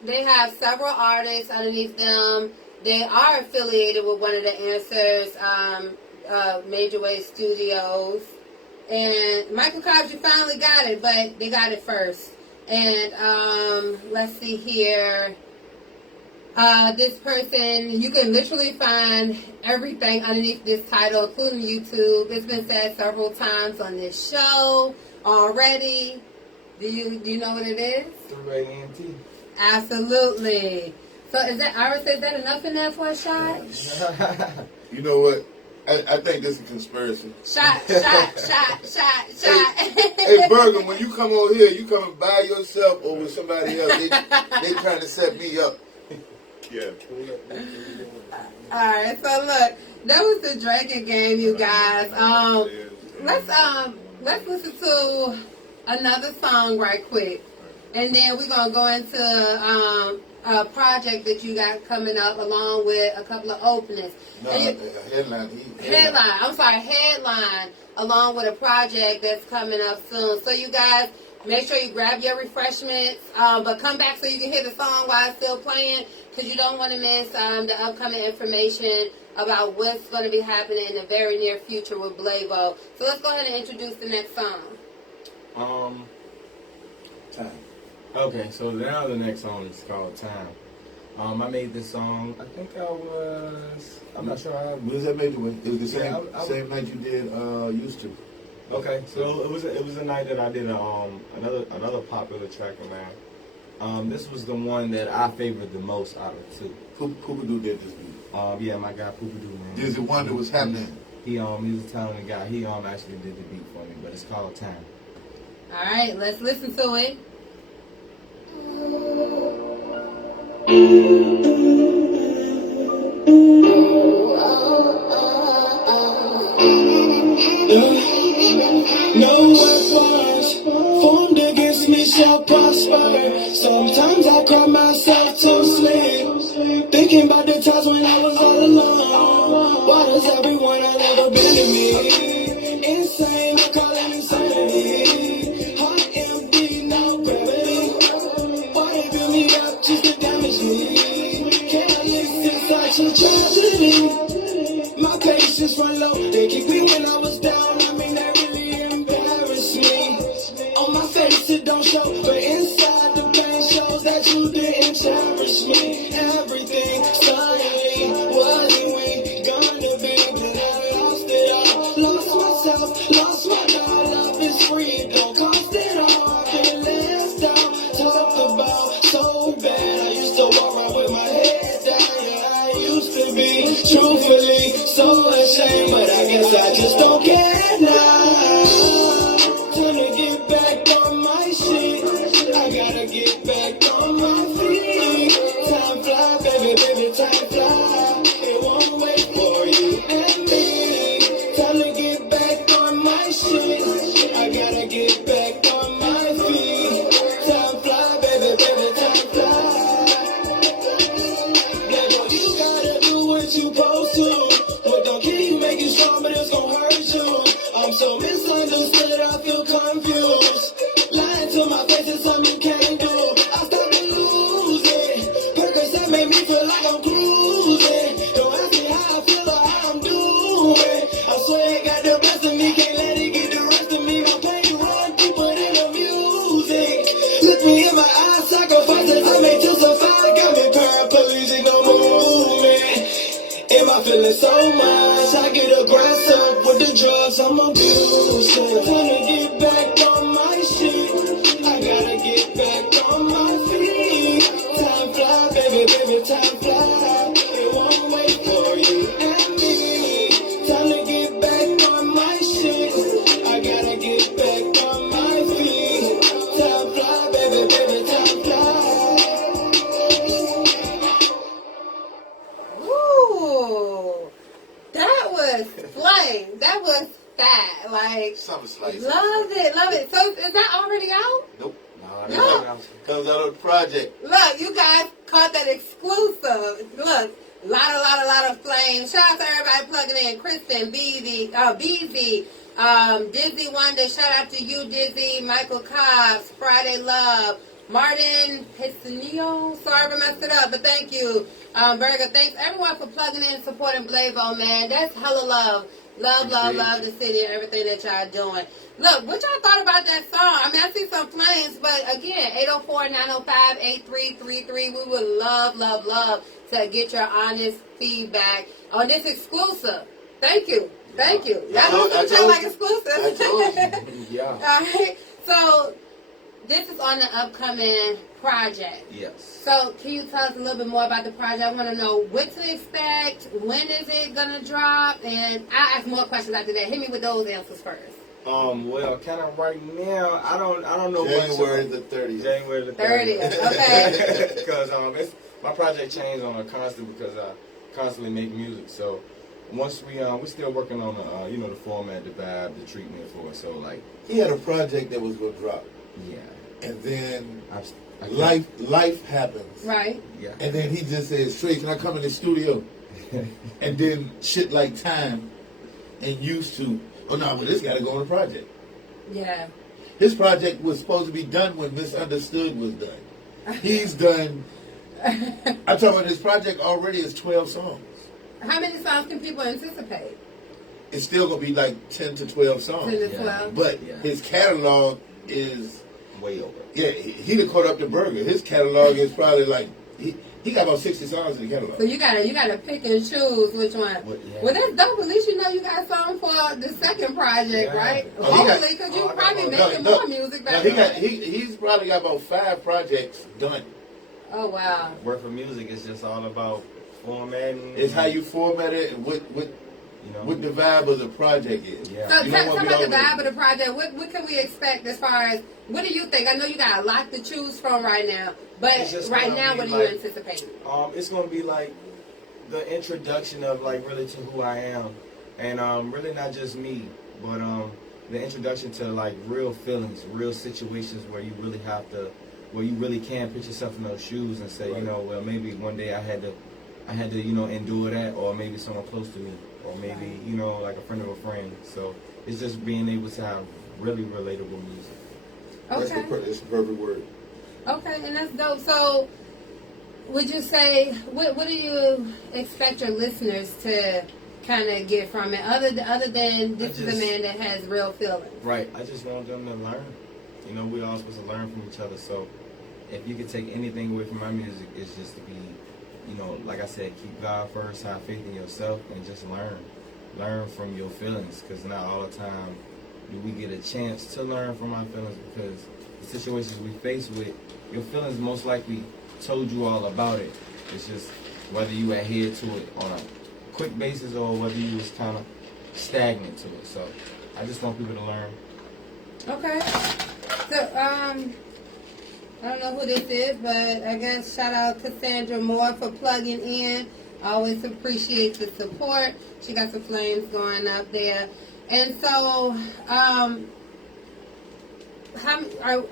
they have several artists underneath them. They are affiliated with one of the Answers, Major Way Studios. And Michael Cobbs, you finally got it, but they got it first. And let's see here. This person, you can literally find everything underneath this title, including YouTube. It's been said several times on this show already. Do you know what it is? 3ANT. Absolutely. So is that, Iris, is that enough in there for a shot? You know what? I think this is a conspiracy. Shot. Hey, Bergen, when you come over here, you coming by yourself or with somebody else? They trying to set me up. Yeah. Alright, so look, that was the drinking game, you guys. Let's listen to another song right quick. And then we're gonna go into a project that you got coming up along with a couple of openings. No, Headline along with a project that's coming up soon. So you guys, make sure you grab your refreshments, but come back so you can hear the song while it's still playing, because you don't want to miss the upcoming information about what's going to be happening in the very near future with Blaivo. So let's go ahead and introduce the next song. Time. Okay, so now the next song is called Time. I made this song, I'm not sure how. When was that made? It was the same Yeah, same night you did Used To. Okay, so it was a night that I did another popular track of mine. This was the one that I favored the most out of two. Poopadoo did this beat. Yeah, my guy Poopadoo, man. This is the one that was happening. He was a talented guy. He actually did the beat for me, but it's called Time. All right, let's listen to it. No weapons formed against me shall prosper. Sometimes I cry myself to sleep, thinking about the times when I was all alone. Why does everyone I love abandon me? Insane, I call it insanity. Heart empty, no gravity. Why they build me up just to damage me? Can't I live such a tragedy? My patience run low, they kicked me when I was down. I mean, they really embarrassed me. On my face it don't show, but inside the pain shows that you didn't cherish me. Everything suddenly wasn't we gonna be, but I lost it all. Lost myself, lost my God. Love is free, don't cost it all. I've been left down, talked about so bad. I used to walk around with my head down. Yeah, I used to be truthfully so ashamed, but I guess I just don't care now. Time to get back on my shit. I gotta get back on my feet. Time fly, baby, time fly. It won't wait for you and me. Time to get back on my shit. I gotta get back on my feet. Time fly, baby, time fly. Now you gotta do what you supposed to. But don't keep making strong, but it's gonna hurt you. I'm so misunderstood, I feel confused. Lying to my face is something you can't do. I start to lose it. Purpose that made me feel like I'm cruising. Don't ask me how I feel or how I'm doing. I swear it got the best of me, can't let it get the rest of me. My pain run deeper than the music. Look me in feeling so much. I get aggressive with the drugs, I'm abusing. Wanna get back on my shit. I gotta get back on my feet. Time fly, baby, baby, time fly. It won't wait for you and me. Time to get back on my shit. I gotta get back on my feet. Time fly, baby, baby, time fly. Ooh, that was flame. That was fat. Like, Summer Slice. love it, love it. So is that already out? Nope. No. Comes out of the project. Look, you guys caught that exclusive. Look, lot of flame. Shout out to everybody plugging in. Kristen, Beezy, Dizzy Wonder. Shout out to you, Dizzy. Michael Cobbs, Friday Love, Martin Piscinio. Sorry if I messed it up, but thank you. Berger, thanks everyone for plugging in and supporting Blaivo, man. That's hella love. Love the city and everything that y'all doing. Look, what y'all thought about that song? I mean, I see some flames, but again, 804-905-8333. We would love to get your honest feedback on this exclusive. Thank you. Y'all know something like exclusive. I told you. Yeah. All right. So, this is on the upcoming project. Yes. So, can you tell us a little bit more about the project? I want to know what to expect, when is it going to drop, and I'll ask more questions after that. Hit me with those answers first. Well, kind of right now, I don't know January much the 30th. January the 30th, okay. Because my project changed on a constant because I constantly make music. So once we're still working on the the format, the vibe, the treatment for it. So like He had a project that was going to drop. yeah, And then I life happens. Right. yeah. And then he just says, Trey, can I come in the studio? And then shit like time and used to, oh no, but this got to go on the project. Yeah. His project was supposed to be done when Misunderstood was done. He's done, I'm talking about his project already is 12 songs. How many songs can people anticipate? It's still going to be like 10 to 12 songs. 10 to 12. But Yeah. his catalog is, Way over. yeah, he'd have caught up to Burger. His catalog is probably like, he got about 60 songs in the catalog. So you gotta pick and choose which one. Yeah. Well, that's dope. At least you know you got something for the second project, Yeah. right? Oh, he got- Hopefully, because you I got probably one. making No, more music No, back he's probably got about 5 projects done. Oh wow. Work for music is just all about formatting. It's how you format it and what the vibe of the project is. Yeah. So You tell know what, me we about the already- vibe of the project. What can we expect as far as, what do you think? I know you got a lot to choose from right now, but It's just right gonna now, be what are you like- anticipating? It's gonna be like the introduction of like really to who I am, and really not just me, but the introduction to like real feelings, real situations where you really have to, where you really can put yourself in those shoes and say, Right. well, maybe one day I had to endure that, or maybe someone close to me, or maybe like a friend of a friend. So it's just being able to have really relatable music. That's Okay. it's the perfect word. Okay, and that's dope. So, would you say, what do you expect your listeners to kind of get from it, other than this is a man that has real feelings? Right. I just want them to learn. We all supposed to learn from each other. So if you could take anything away from my music, it's just to be, like I said, keep God first, have faith in yourself, and just learn. Learn from your feelings, because not all the time do we get a chance to learn from our feelings, because the situations we face with, your feelings most likely told you all about it. It's just whether you adhere to it on a quick basis or whether you was kind of stagnant to it. So I just want people to learn. Okay. So, I don't know who this is, but I guess shout out Cassandra Moore for plugging in. Always appreciate the support. She got some flames going up there. And so,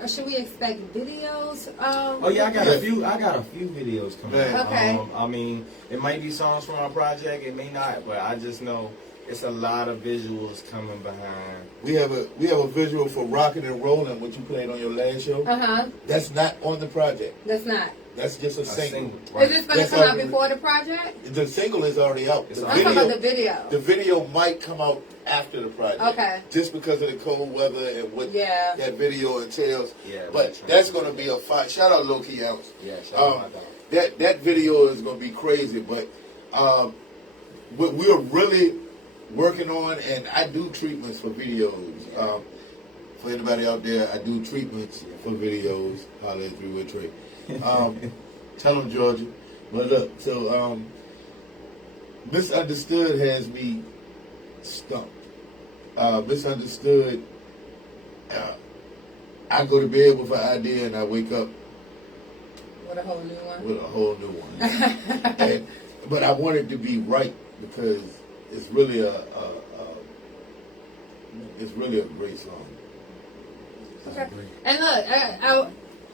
should we expect videos? Oh yeah, I got a few videos coming out. Okay. It might be songs from our project, it may not, but I just know it's a lot of visuals coming behind. We have a visual for Rockin' and Rollin', what you played on your last show. That's not on the project. That's not. That's just a single. Right. Is this going to come out before the project? The single is already out. It's The I'm talking about the video. The video might come out after the project. Okay. Just because of the cold weather and what that video entails. Yeah. But that's going to be a fight. Shout out Low Key Ounce. Yeah. Shout out my dog. That video is going to be crazy. But what we're really working on, and I do treatments for videos. For anybody out there, I do treatments for videos. Holla at Three-Way Trey. Tell them, Georgia. But look, so Misunderstood has me stumped. Misunderstood, I go to bed with an idea and I wake up With a whole new one. with a whole new one. But I want it to be right because it's really a great song. Okay. And look,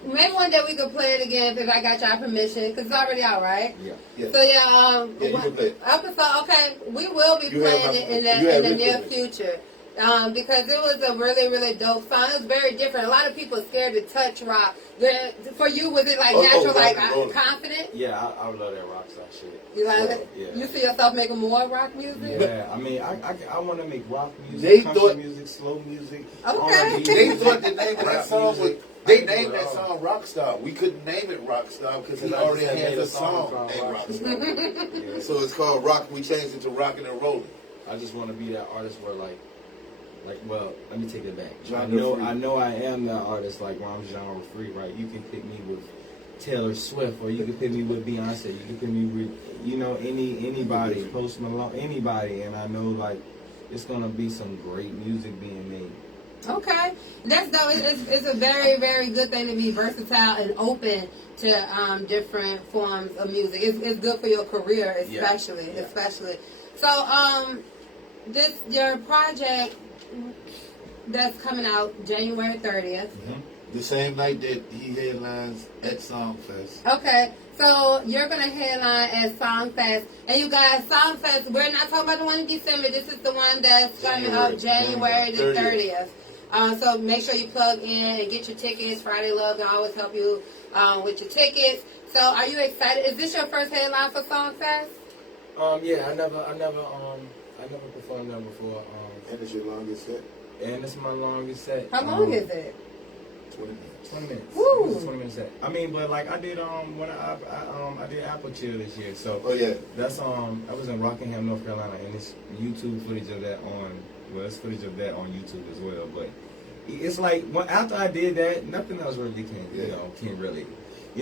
maybe one day we could play it again if I got y'all permission, because it's already out, right? Yeah. So yeah, You can play it. Okay, we will be You have playing it you have in the it near with future. Because it was a really, really dope song. It was very different. A lot of people are scared to touch rock. For you, was it like natural, rock and roll. confident? Yeah, I love that rock star shit. You like So, it? yeah. You see yourself making more rock music? Yeah, I mean, I want to make rock music, They country thought- music, slow music. Okay. R&B, They thought the name of that rap song was. music. They I named do it that all. song Rockstar. We couldn't name it Rockstar because he Because I already just had made a a song song called named Rockstar. Rockstar. So it's called Rock. We changed it to Rockin' and Rollin'. I just want to be that artist where well, let me take it back. Genre free. I know I am that artist where I'm genre free, right? You can pick me with Taylor Swift, or you can pick me with Beyonce. You can pick me with, anybody, Post Malone, anybody, and I know it's gonna be some great music being made. Okay, that's though. It's a very, very good thing to be versatile and open to different forms of music. It's good for your career, especially. So, your project that's coming out January 30th. The same night that he headlines at Songfest. Okay, so you're gonna headline at Songfest, and you guys, Songfest. We're not talking about the one in December. This is the one that's coming up January the 30th. So make sure you plug in and get your tickets. Friday Love can always help you with your tickets. So are you excited? Is this your first headline for Songfest? Yeah, I never performed that before. And it's your longest set? And it's my longest set. How long is it? 20 minutes. 20 minutes. Woo. It was a 20 minute set. I mean, but I did when I did Apple Chill this year. So Oh yeah. that's I was in Rockingham, North Carolina, and it's YouTube footage of that it's footage of that on YouTube as well. But it's after I did that, nothing else really can really.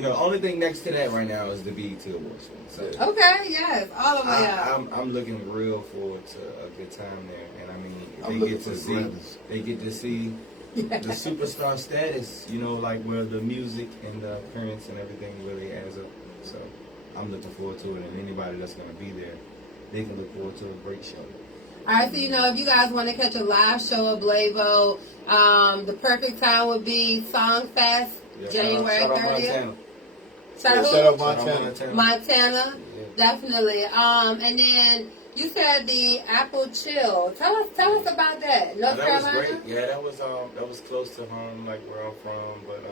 Only thing next to that right now is the BET Awards. So Okay, yes, all of them. I'm looking real forward to a good time there, and I mean I'm they looking get to see the superstar status, where the music and the appearance and everything really adds up. So I'm looking forward to it, and anybody that's going to be there, they can look forward to a great show. All right, so if you guys want to catch a live show of Blaivo, the perfect time would be Songfest, January 30th. Shout out Montana. Montana, definitely. And then you said the Apple Chill. Tell us about that. North Carolina. That was great. Yeah, that was close to home, where I'm from, but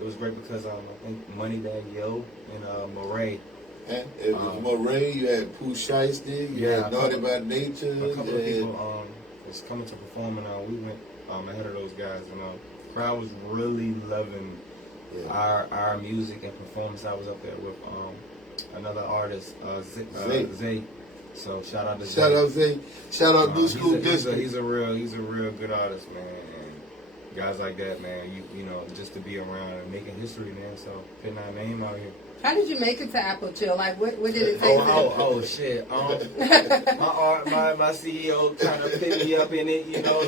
it was great because I think Moneybag Yo and Murray. And it was Moray, you had Pooh Shiesty, you had Naughty by Nature. A couple of people was coming to perform, and we went ahead of those guys, and the crowd was really loving our music and performance. I was up there with another artist, Zay. So shout out to Zay. Shout out Zay. Shout out New School District. He's a real good artist, man. And guys like that, man, just to be around and making history, man. So putting our name out here. How did you make it to Apple Chill? What did it take? Oh shit. My CEO kind of picked me up in it, cause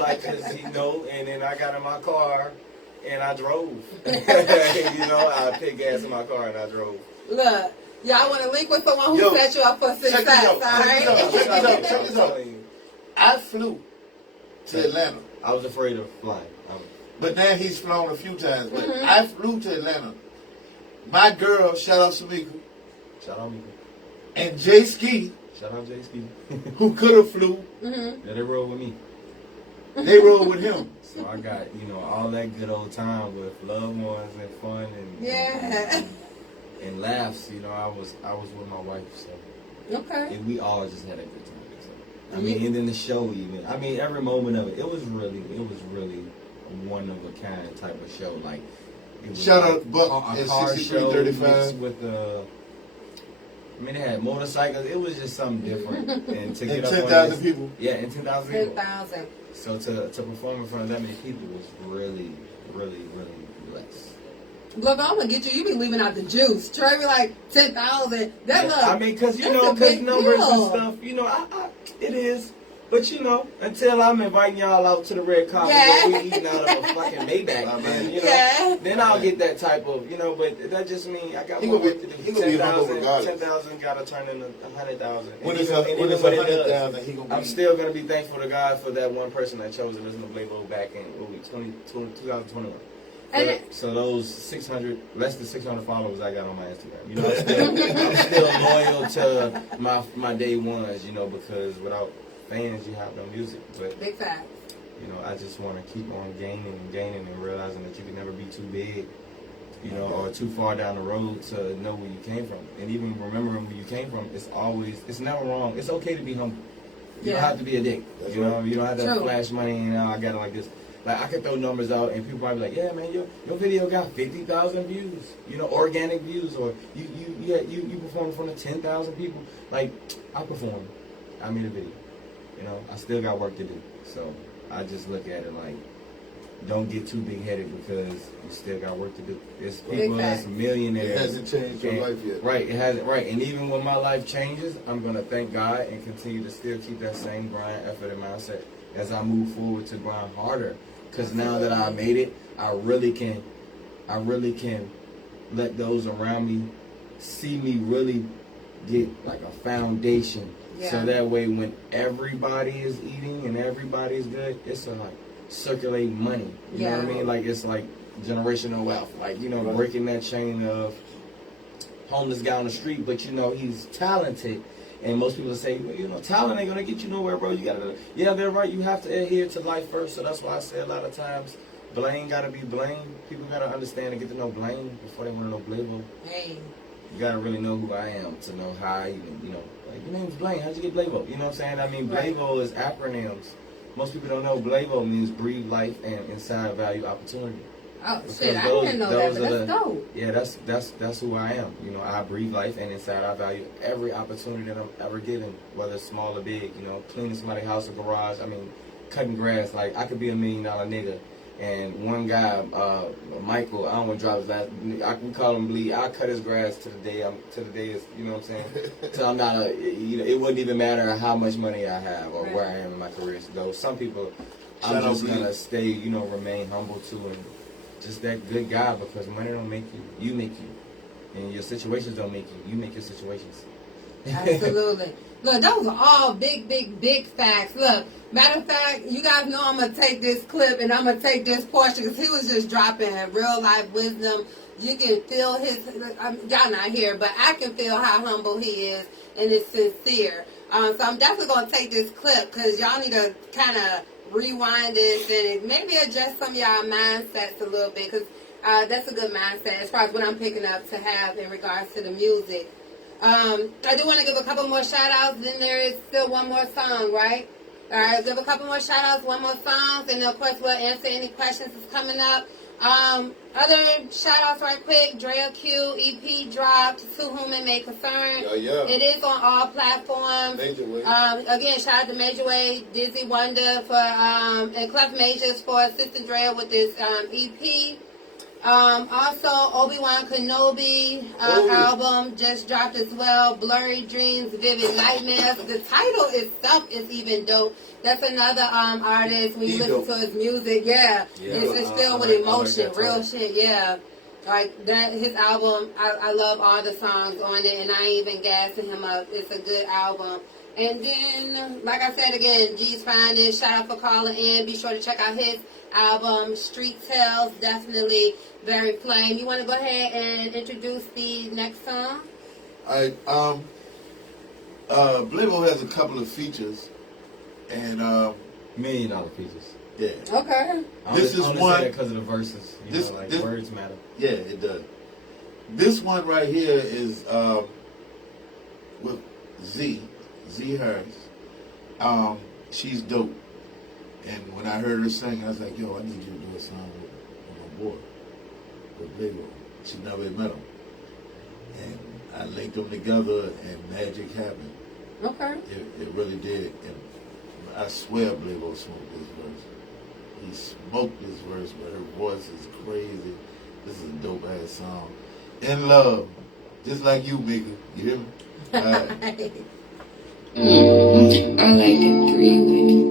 and then I got in my car and I drove. I put gas in my car and I drove. Look, y'all want to link with someone who set you up for success, all right? Check this out. I flew to Atlanta. I was afraid of flying. But now he's flown a few times. But I flew to Atlanta. My girl, shout out Samika. Shout out Mika. And Jay Ski. Shout out Jay Ski. Who could have flew. Yeah, they rode with me. They rode with him. So I got, all that good old time with loved ones and fun and laughs. I was with my wife, so Okay. and we all just had a good time. So and then the show even. Every moment of it. It was really a one of a kind type of show. It was Shout out Buck a at car show 6335. mixed with I mean, they had motorcycles. It was just something different. And to get And up on 10,000 this- people. Yeah, and 10,000 people. 10,000. So to perform in front of that many people was really, really, really blessed. Look, I'm gonna get you. You be leaving out the juice. Trey be like 10,000. That look. I mean, cause you that's know, a cause big numbers deal. and stuff. You know, it is. But you know, until I'm inviting y'all out to the red carpet Yeah. where we eating out of a fucking Maybach, man, you know, Yeah. then I'll get that type of, you know. But that just means I got He more gonna work be- to do. he gonna be humble regardless. 10,000 gotta turn into 100,000. When And it's even- and when even it's when it does, 100,000, he gonna be. I'm still gonna be thankful to God for that one person that chose to listen to Blaivo back in 2021. And So those 600, less than 600 followers I got on my Instagram. You know, I'm still loyal to my day ones. You know, because without fans, you have no music. But Big facts. you know, I just want to keep on gaining and gaining and realizing that you can never be too big, you know, or too far down the road to know where you came from. And even remembering where you came from, it's never wrong. It's okay to be humble. You don't Yeah. have to be a dick. That's You know, right. you don't have to True. flash money and I got it like this. Like I could throw numbers out and people probably like, yeah, man, your video got 50,000 views. You know, organic views, or you performed in front of 10,000 people. Like I performed, I made a video. You know, I still got work to do. So I just look at it like, don't get too big headed because you still got work to do. There's people that's It millionaires. hasn't changed your and- life yet. Right, it hasn't. Right, and even when my life changes, I'm gonna thank God and continue to still keep that same grind, effort, and mindset as I move forward to grind harder. Because now that I made it, I really can let those around me see me really get like a foundation. Yeah. So that way, when everybody is eating and everybody is good, it's a like circulating money. You know what I Yeah. mean? Like it's like generational wealth. Like, you know, Right. breaking that chain of homeless guy on the street, but you know he's talented. And most people say, well, you know, talent ain't gonna get you nowhere, bro. You gotta, yeah, they're right. You have to adhere to life first. So that's why I say a lot of times, blame gotta be blamed. People gotta understand and get to know blame before they want to know Blaivo. Hey. You gotta really know who I am to know how I even, you know, like your name's Blaine. How'd you get Blaivo? You know what I'm saying? I mean, Right. Blaivo is acronyms. Most people don't know Blaivo means breathe life and inside value opportunity. Oh Because shit, I those- didn't know that, those but are that's the- dope. Yeah, that's who I am. You know, I breathe life, and inside I value every opportunity that I'm ever given, whether it's small or big. You know, cleaning somebody's house or garage. I mean, cutting grass. Like I could be $1 million nigga, and one guy, Michael, I don't want to drop his last. We call him Bleed. I cut his grass to the day is. You know what I'm saying? Till I'm not you know, it wouldn't even matter how much money I have or where I am in my career. Though some people, I'm Shout out just Bleed. gonna stay. You know, remain humble too and. Just that good guy, because money don't make you. You make you. And your situations don't make you. You make your situations. Absolutely. Look, those are all big, big, big facts. Look, matter of fact, you guys know I'm going to take this clip and I'm going to take this portion because he was just dropping real life wisdom. You can feel his, y'all not here, but I can feel how humble he is and it's sincere. So I'm definitely going to take this clip because y'all need to kind of rewind this and maybe adjust some of y'all mindsets a little bit because that's a good mindset as far as what I'm picking up to have in regards to the music. I do want to give a couple more shout outs, then there is still one more song, right? Alright, give a couple more shout outs, one more song, and of course we'll answer any questions that's coming up. Other shout outs right quick, Drea Q EP dropped, To Whom It May Concern. Yeah. It is on all platforms. Major Way. Again, shout out to Major Way, Dizzy Wonder for and Clef Majors for assisting Drea with this EP. Also, Obi-Wan Kenobi album just dropped as well. Blurry Dreams, Vivid Nightmares. The title itself is even dope. That's another artist. When you listen to his music, it's filled with emotion, real shit. Yeah, like that. His album, I love all the songs on it, and I ain't even gassing him up. It's a good album. And then, like I said again, G's Finest. Shout out for calling in. Be sure to check out his album, Street Tales. Definitely very flame. You want to go ahead and introduce the next song? All right. Blaivo has a couple of features, and $1 million pieces. yeah, Okay. This is one- because of the verses. You this- know, like this- words matter. yeah, it does. This one right here is with Z Harris. She's dope, and when I heard her sing, I was like, "Yo, I need you to do a song with my boy, with Blaivo." She never met him, and I linked them together and magic happened. Okay. It really did. And I swear Blaivo smoked this verse. He smoked this verse, but her voice is crazy. This is a dope ass song. In love. Just like you, Mika. You hear me? All right. I like it 3-way.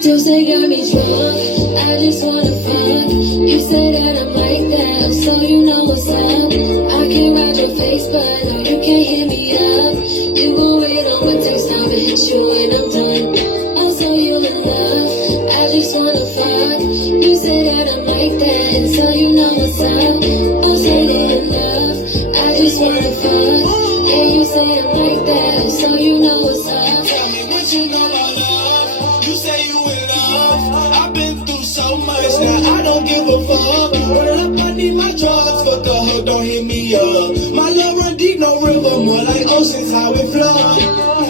Tuesday got me drunk, I just wanna fuck. You say that I'm like that, so you know what's up. I can ride your face, but no, you can't hit me up. You gon' wait on my text time to hit you when I'm done. Oh, so you in love, I just wanna fuck. You say that I'm like that, and so you know what's up. Oh, so you in love, I just wanna fuck. And you say I'm like that, so you know what's up. Tell me what you know about love. You say you in love. I've been through so much now, I don't give a fuck. Word up, I need my drugs. Fuck a hook, don't hit me up. My love run deep, no river, more like oceans, how it flow.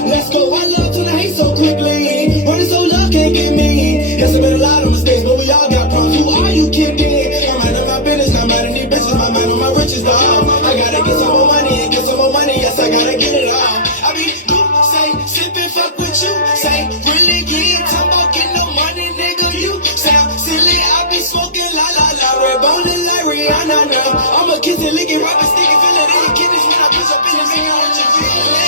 Let's go, I love to the hate so quickly. Running so love can't get me. Yes, I made a lot of mistakes, but we all got problems. Who are you kidding? I'm out of my business, I'm out of these bitches, my mind on my riches, dog. I gotta get some more money and get some more money, yes, I gotta get it all. I be, you say, sip and fuck with you, say, really, yeah, talk about get no money, nigga, you sound silly, I be smoking la la la, red ballin' like Rihanna now. I'ma kiss it, lick it, rub it, stick it, feel it in your kidneys when I push up in the finger, what you feelin'?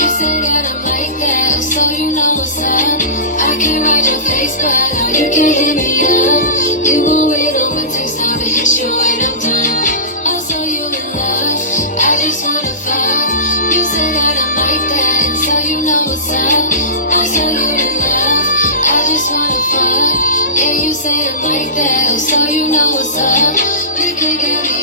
You say that I'm like that, so you know what's up. I can ride your face, but no, you can't hit me up. You gon' wait on my text time to hit you when I'm done. Oh, so you in love, I just wanna fuck. You say that I'm like that, and so you know what's up. Oh, so you in love, I just wanna fuck. And you say I'm like that, oh, so you know what's up. Look at me.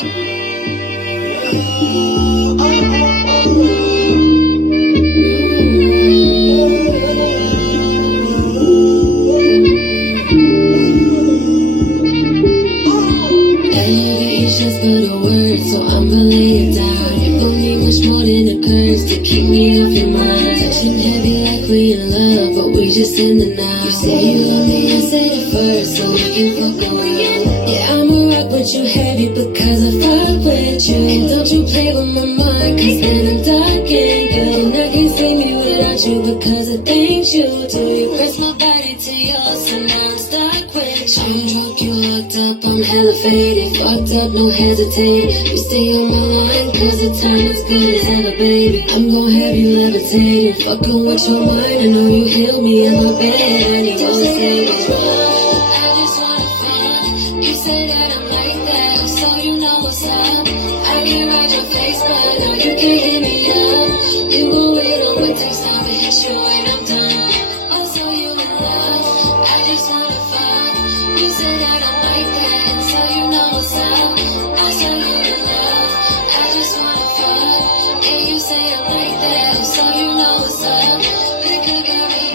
Just for the words, so I'ma lay it down. You gon' need much more than a curse to keep me off your mind. Touching heavy like we in love, but we just in the now. You say you love me, I say it first, so we can fuck around. Yeah, I'ma rock with you heavy because I fuck with you. And don't you play with my mind, cause then I'm dark and good. And I can't see me without you because of things you do. You press my body to yours, so now I'm stuck with you. I'm drunk, you locked up, I'm hella faded. Fucked up, no hesitate. You stay on my line, cause the time is good as ever, baby. I'm gon' have you levitating. Fucking with your mind, I know you heal me in my bed. I need to save it. I just wanna fuck. You say that I'm like that, so you know what's up. I can ride your face, but no, you can't hit me up. You gon' wait on my text time to hit you when I'm done. Oh, so you in love, I just wanna fuck. You say that I'm like that, and so you know what's up. Oh, so you in love, I just wanna fuck. And you say I'm like that, oh, so you know what's up. Look at me.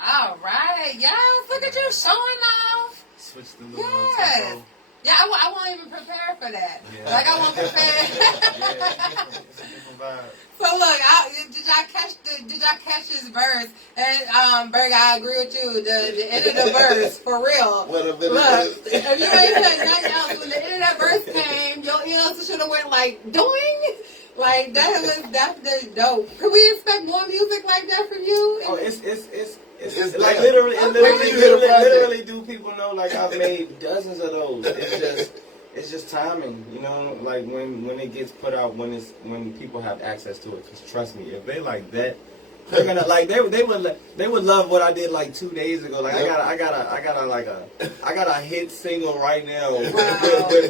All right, yes. Look at you showing off. Switch the little Yes. tempo. Yeah, I won't even prepare for that. Yeah. Like I won't prepare. It's a different vibe. So look, did y'all catch this verse? And Berg, I agree with you. The end of the verse, for real. What a bit Look, if you ain't heard nothing else, when the end of that verse came, your ears should have went like doing. Like that's dope. Could we expect more music like that from you? Oh, it's there. like literally, and Okay. literally, do people know? Like I've made dozens of those. It's just timing, you know. Like when it gets put out, when people have access to it. Cause trust me, if they like that, they're gonna like they would love what I did like 2 days ago. Like I got a hit single right now with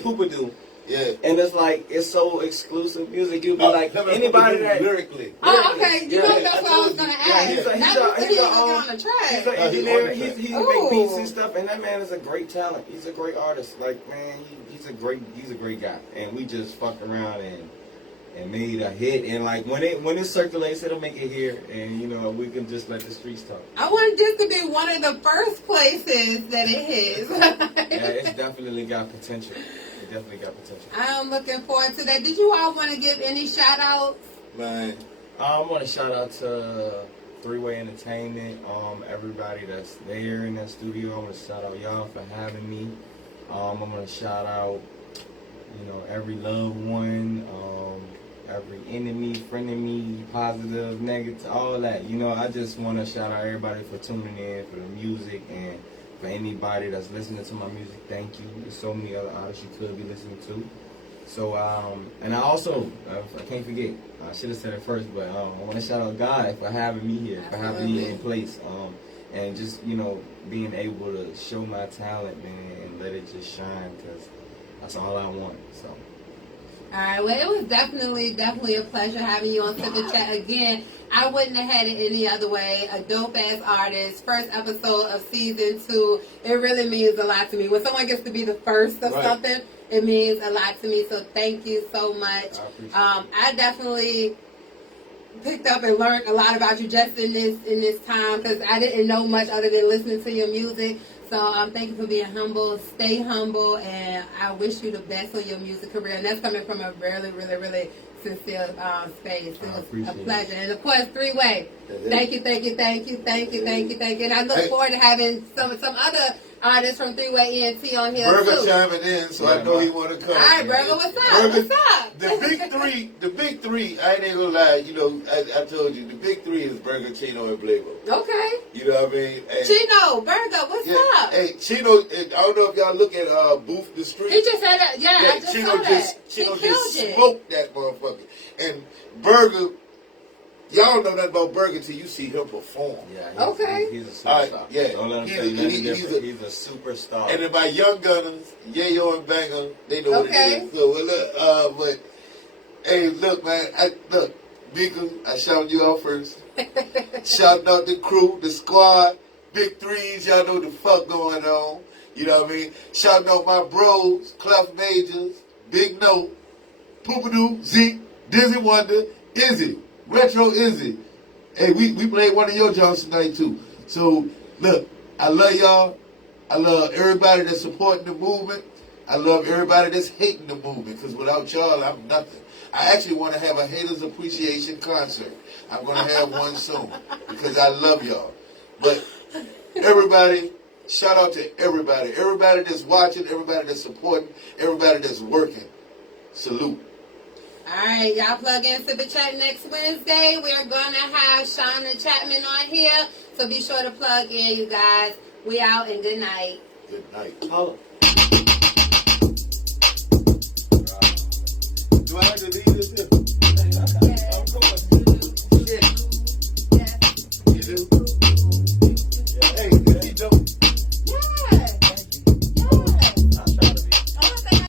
Poopadoo. Yeah. And it's like, it's so exclusive music. You'll be like, anybody that... Lyrically. Oh, okay. You know Yeah. that's what I was gonna ask. He's That a, on the he's track. an engineer. He make beats Ooh. and stuff, and that man is a great talent. He's a great artist. Like, man, he's a great guy. And we just fuck around and and made a hit. And like when it circulates, it'll make it here, and you know we can just let the streets talk. I want this to be one of the first places that it hits. Yeah, it's definitely got potential. It definitely got potential. I'm looking forward to that. Did you all want to give any shout outs? Man, I want to shout out to Three-Way Entertainment, everybody that's there in that studio. I want to shout out y'all for having me. I'm going to shout out, you know, every loved one, every enemy, frenemy, positive, negative, all that. You know, I just want to shout out everybody for tuning in, for the music, and for anybody that's listening to my music. Thank you. There's so many other artists you could be listening to. So, and I also, I can't forget, I should have said it first, but I want to shout out God for having me here, for having me in place, and just, you know, being able to show my talent, man, and let it just shine, because that's all I want, so. All right, well, it was definitely a pleasure having you on Sip and Chat again. I wouldn't have had it any other way. A dope-ass artist, first episode of season 2. It really means a lot to me. When someone gets to be the first of something, it means a lot to me. So thank you so much. I definitely picked up and learned a lot about you just in this time, because I didn't know much other than listening to your music. So thank you for being humble. Stay humble, and I wish you the best on your music career. And that's coming from a really, really, really sincere space. It was a pleasure. And of course, Three-Way. Thank you. And I look forward to having some other artists from Three-Way ENT on here Burger too. chiming in, so I know he want to come. All right, Burger, what's up? Burger, What's up? The big three. I ain't gonna lie. You know, I told you the big three is Burger, Chino, and Blaivo. Okay. You know what I mean? And, Chino, Burger, what's up? Hey, Chino. I don't know if y'all look at Booth the Street. He just had that. Yeah, I just Chino saw that. Chino he just killed it. smoked that motherfucker. And Burger, y'all don't know nothing about Burger till you see him perform. Yeah, he's a superstar. Yeah. Don't let him He's tell you a- nothing he's different. a- He's a superstar. And then my young gunners, Yayo and Banger, they know what it is. So look, but hey, look, man, Mika, I shouted you out first. Shouting out the crew, the squad, Big Threes, y'all know the fuck going on. You know what I mean? Shouting out my bros, Clef Majors, Big Note, Poopadoo, Zeke, Dizzy Wonder, Izzy, Retro Izzy. Hey, we played one of your jobs tonight too. So look, I love y'all. I love everybody that's supporting the movement. I love everybody that's hating the movement, because without y'all, I'm nothing. I actually want to have a haters appreciation concert. I'm going to have one soon, because I love y'all. But everybody, shout out to everybody. Everybody that's watching, everybody that's supporting, everybody that's working. Salute. All right, y'all plug in Sip and Chat next Wednesday. We're going to have Shauna Chapman on here, so be sure to plug in, you guys. We out, and good night. Good night. Oh. Do I have to leave this here?